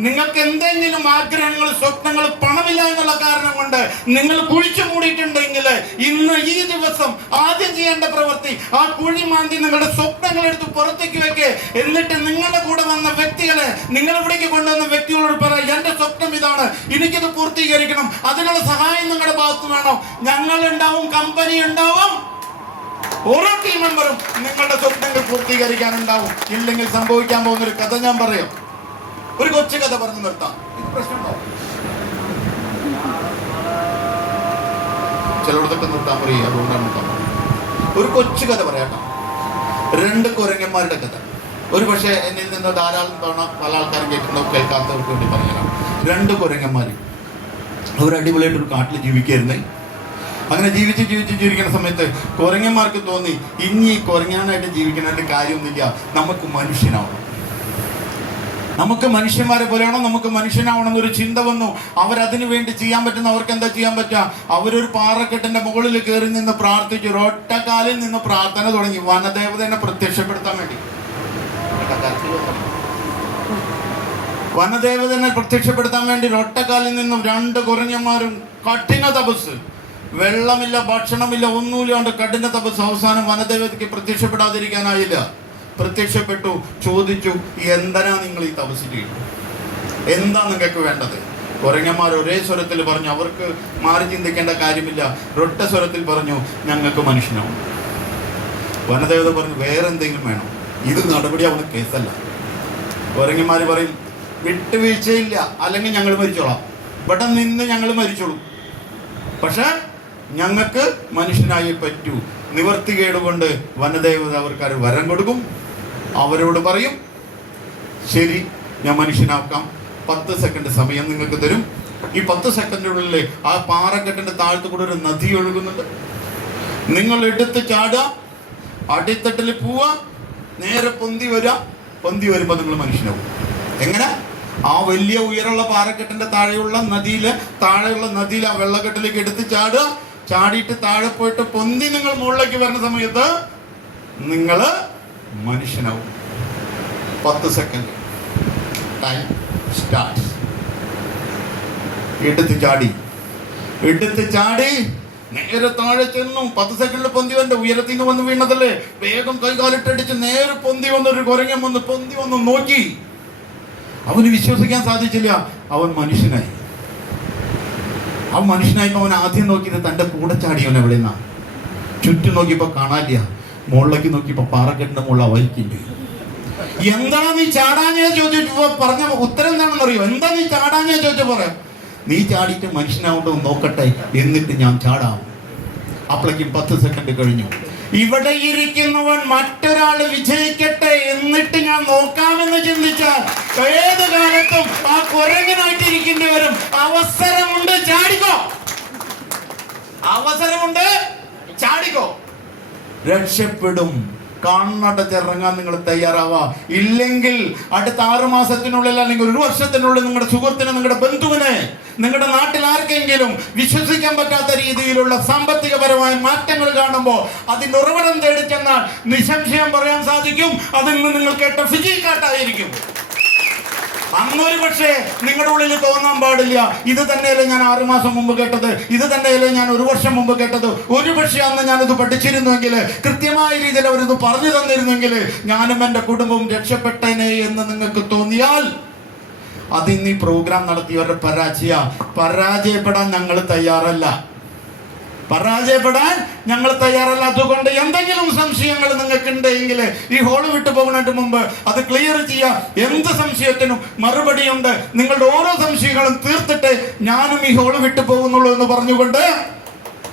നിങ്ങൾക്ക് എന്തെങ്കിലും ആഗ്രഹങ്ങൾ, സ്വപ്നങ്ങൾ, പണമില്ല എന്നുള്ള കാരണം കൊണ്ട് നിങ്ങൾ കുഴിച്ചു മൂടിയിട്ടുണ്ടെങ്കിൽ ഇന്ന് ഈ ദിവസം ആദ്യം ചെയ്യേണ്ട പ്രവൃത്തി ആ കുഴി മാന്തി നിങ്ങളുടെ സ്വപ്നങ്ങൾ എടുത്ത് പുറത്തേക്ക് വെക്ക്. എന്നിട്ട് നിങ്ങളുടെ കൂടെ വന്ന വ്യക്തികളെ, നിങ്ങൾ ഇവിടേക്ക് കൊണ്ടുവന്ന വ്യക്തികളോട് പറയാം, എൻ്റെ സ്വപ്നം ഇതാണ്, എനിക്കിത് പൂർത്തീകരിക്കണം, അതിനുള്ള സഹായം നിങ്ങളുടെ ഭാഗത്ത് വേണം. ഞങ്ങളുണ്ടാവും, കമ്പനി ഉണ്ടാവും, ഓരോ ടീം മെമ്പറും നിങ്ങളുടെ സ്വപ്നങ്ങൾ പൂർത്തീകരിക്കാനുണ്ടാവും. ഇല്ലെങ്കിൽ സംഭവിക്കാൻ പോകുന്നൊരു കഥ ഞാൻ പറയാം. ഒരു കൊച്ചു കഥ പറഞ്ഞു നിർത്താം. ഇത് പ്രശ്നമുണ്ടോ? ചിലയിടത്തൊക്കെ നിർത്താൻ പറയും, അതുകൊണ്ടാണ് നിർത്താൻ പറയുന്നത്. ഒരു കൊച്ചു കഥ പറയാട്ടോ. 2 കുരങ്ങന്മാരുടെ കഥ. ഒരു പക്ഷേ എന്നിൽ നിന്ന് ധാരാളം തവണ പല ആൾക്കാരും കേട്ടിട്ടുണ്ടോ, കേൾക്കാത്തവർക്ക് വേണ്ടി പറഞ്ഞുതരാം. 2 കുരങ്ങന്മാർ അവർ അടിപൊളിയായിട്ടൊരു കാട്ടിൽ ജീവിക്കായിരുന്നേ. അങ്ങനെ ജീവിക്കുന്ന സമയത്ത് കുരങ്ങന്മാർക്ക് തോന്നി, ഇനി ഈ കുരങ്ങാനായിട്ട് ജീവിക്കുന്നതിൻ്റെ കാര്യമൊന്നുമില്ല, നമുക്ക് മനുഷ്യനാവണം, നമുക്ക് മനുഷ്യന്മാരെ പോലെയാണോ, നമുക്ക് മനുഷ്യനാവണം എന്നൊരു ചിന്ത വന്നു. അവരതിനു വേണ്ടി ചെയ്യാൻ പറ്റുന്ന അവർക്ക് എന്താ ചെയ്യാൻ പറ്റുക? അവരൊരു പാറക്കെട്ടിന്റെ മുകളിൽ കയറി നിന്ന് പ്രാർത്ഥിച്ചു. ഒറ്റക്കാലിൽ നിന്ന് പ്രാർത്ഥന തുടങ്ങി, വനദേവതനെ പ്രത്യക്ഷപ്പെടുത്താൻ വേണ്ടി. വനദേവതനെ പ്രത്യക്ഷപ്പെടുത്താൻ വേണ്ടി ഒറ്റക്കാലിൽ നിന്നും 2 കുരങ്ങന്മാരും കഠിന തപസ്. വെള്ളമില്ല, ഭക്ഷണമില്ല, ഒന്നുമില്ലാണ്ട് കഠിന തപസ്. അവസാനം വനദേവതയ്ക്ക് പ്രത്യക്ഷപ്പെടാതിരിക്കാനായില്ല. പ്രത്യക്ഷപ്പെട്ടു. ചോദിച്ചു, എന്തിനാ നിങ്ങൾ ഈ തപസ് ചെയ്യുന്നു? എന്താ നിങ്ങൾക്ക് വേണ്ടത്? കുരങ്ങന്മാർ ഒരേ സ്വരത്തിൽ പറഞ്ഞു. അവർക്ക് മാറി ചിന്തിക്കേണ്ട കാര്യമില്ല. ഒറ്റ സ്വരത്തിൽ പറഞ്ഞു, ഞങ്ങൾക്ക് മനുഷ്യനാവും. വനദേവത പറഞ്ഞു, വേറെ എന്തെങ്കിലും വേണം, ഇത് നടപടിയാവുന്ന കേസല്ല. കുരങ്ങന്മാർ പറയും, വിട്ടുവീഴ്ചയില്ല, അല്ലെങ്കിൽ ഞങ്ങൾ മരിച്ചോളാം, ഇവിടെ നിന്ന് ഞങ്ങൾ മരിച്ചോളും, പക്ഷെ ഞങ്ങൾക്ക് മനുഷ്യനായി പറ്റൂ. നിവർത്തികേടുകൊണ്ട് വനദേവത അവർക്ക് വരം കൊടുക്കും. അവരോട് പറയും, ശരി, ഞാൻ മനുഷ്യനാക്കാം, 10 സെക്കൻഡ് സമയം നിങ്ങൾക്ക് തരും. ഈ 10 സെക്കൻഡിനുള്ളിൽ ആ പാറക്കെട്ടിന്റെ താഴത്ത് കൂടെ ഒരു നദി ഒഴുകുന്നുണ്ട്. നിങ്ങൾ എടുത്ത് ചാടുക, അടിത്തട്ടിൽ പോവുക, നേരെ പൊന്തി വരിക. പൊന്തി വരുമ്പോൾ നിങ്ങൾ മനുഷ്യനാവും. എങ്ങനെ? ആ വലിയ ഉയരമുള്ള പാറക്കെട്ടിന്റെ താഴെയുള്ള നദിയിൽ ആ വെള്ളക്കെട്ടിലേക്ക് എടുത്ത് ചാടുക. ചാടിയിട്ട് താഴെ പോയിട്ട് പൊന്തി നിങ്ങൾ മുകളിലേക്ക് വരുന്ന സമയത്ത് നിങ്ങൾ മനുഷ്യനാവും. 10 സെക്കൻഡ് ടൈം സ്റ്റാർട്ട്. എടുത്ത് ചാടി നേരെ താഴെ ചെന്നു. 10 സെക്കൻഡിൽ പൊന്തി വന്ന ഉയരത്തിൽ നിന്ന് വന്ന് വീണതല്ലേ, വേഗം കൈകാലിട്ടടിച്ച് നേരെ പൊന്തി വന്നൊരു കുരങ്ങൻ വന്ന് പൊന്തി വന്ന് നോക്കി. അവന് വിശ്വസിക്കാൻ സാധിച്ചില്ല. അവൻ മനുഷ്യനായി. അവൻ ആദ്യം നോക്കിയത് തൻ്റെ കൂടെ ചാടിയവൻ എവിടെന്നാ. ചുറ്റും നോക്കിയപ്പോൾ കാണാനില്ല. മുകളിലേക്ക് നോക്കിയപ്പോൾ പാറക്കെട്ടിന്റെ മുകളിൽ വഹിക്കുന്നുണ്ട്. എന്താ നീ ചാടാഞ്ഞേ ചോദിച്ചപ്പോ പറഞ്ഞ ഉത്തരം എന്താണെന്ന് അറിയോ? എന്താ നീ ചാടാഞ്ഞേ ചോദിച്ചു പറയാം, നീ ചാടിയിട്ട് മനുഷ്യനാവണ്ടോ നോക്കട്ടെ, എന്നിട്ട് ഞാൻ ചാടാം. അപ്പോഴേക്കും 10 സെക്കൻഡ് കഴിഞ്ഞു. ഇവിടെ ഇരിക്കുന്നവൻ മറ്റൊരാള് വിജയിക്കട്ടെ എന്നിട്ട് ഞാൻ നോക്കാമെന്ന് ചിന്തിച്ചാൽ ഏത് കാലത്തും ആ കുരങ്ങനായിട്ടിരിക്കേണ്ടി വരും. അവസരമുണ്ട്, ചാടിക്കോ, രക്ഷപ്പെടും. കണ്ണടച്ചിറങ്ങാൻ നിങ്ങൾ തയ്യാറാവാ. ഇല്ലെങ്കിൽ അടുത്ത 6 മാസത്തിനുള്ളിൽ അല്ലെങ്കിൽ 1 വർഷത്തിനുള്ളിൽ നിങ്ങളുടെ സുഹൃത്തിനെ, നിങ്ങളുടെ ബന്ധുവിനെ, നിങ്ങളുടെ നാട്ടിൽ ആർക്കെങ്കിലും വിശ്വസിക്കാൻ പറ്റാത്ത രീതിയിലുള്ള സാമ്പത്തികപരമായ മാറ്റങ്ങൾ കാണുമ്പോൾ അതിൻ്റെ ഉറവിടം തേടി ചെന്നാൽ നിസ്സംശയം പറയാൻ സാധിക്കും, അതിൽ നിന്ന് നിങ്ങൾ കേട്ട ഫിജിക്കാട്ടായിരിക്കും. അന്നൊരു പക്ഷേ നിങ്ങളുടെ ഉള്ളിൽ തോന്നാൻ പാടില്ല, ഇത് തന്നെയല്ലേ ഞാൻ 6 മാസം മുമ്പ് കേട്ടത്, ഇത് തന്നെയല്ലേ ഞാൻ 1 വർഷം മുമ്പ് കേട്ടത്. ഒരു പക്ഷേ അന്ന് ഞാനിത് പഠിച്ചിരുന്നുവെങ്കിൽ, കൃത്യമായ രീതിയിൽ അവരിത് പറഞ്ഞു തന്നിരുന്നെങ്കിൽ ഞാനും എൻ്റെ കുടുംബവും രക്ഷപ്പെട്ടേനെ എന്ന് നിങ്ങൾക്ക് തോന്നിയാൽ അതിന്ന് ഈ പ്രോഗ്രാം നടത്തിയവരുടെ പരാജയപ്പെടാൻ ഞങ്ങൾ തയ്യാറല്ല. അതുകൊണ്ട് എന്തെങ്കിലും സംശയങ്ങൾ നിങ്ങൾക്ക് ഉണ്ടെങ്കിൽ ഈ ഹോള് വിട്ടു പോകുന്നതിന് മുമ്പ് അത് ക്ലിയർ ചെയ്യാം. എന്ത് സംശയത്തിനും മറുപടിയുണ്ട്. നിങ്ങളുടെ ഓരോ സംശയങ്ങളും തീർത്തിട്ട് ഞാനും ഈ ഹോള് വിട്ടു പോകുന്നുള്ളൂ എന്ന് പറഞ്ഞുകൊണ്ട്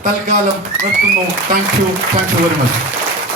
തൽക്കാലം നിർത്തുന്നു. Thank you very much.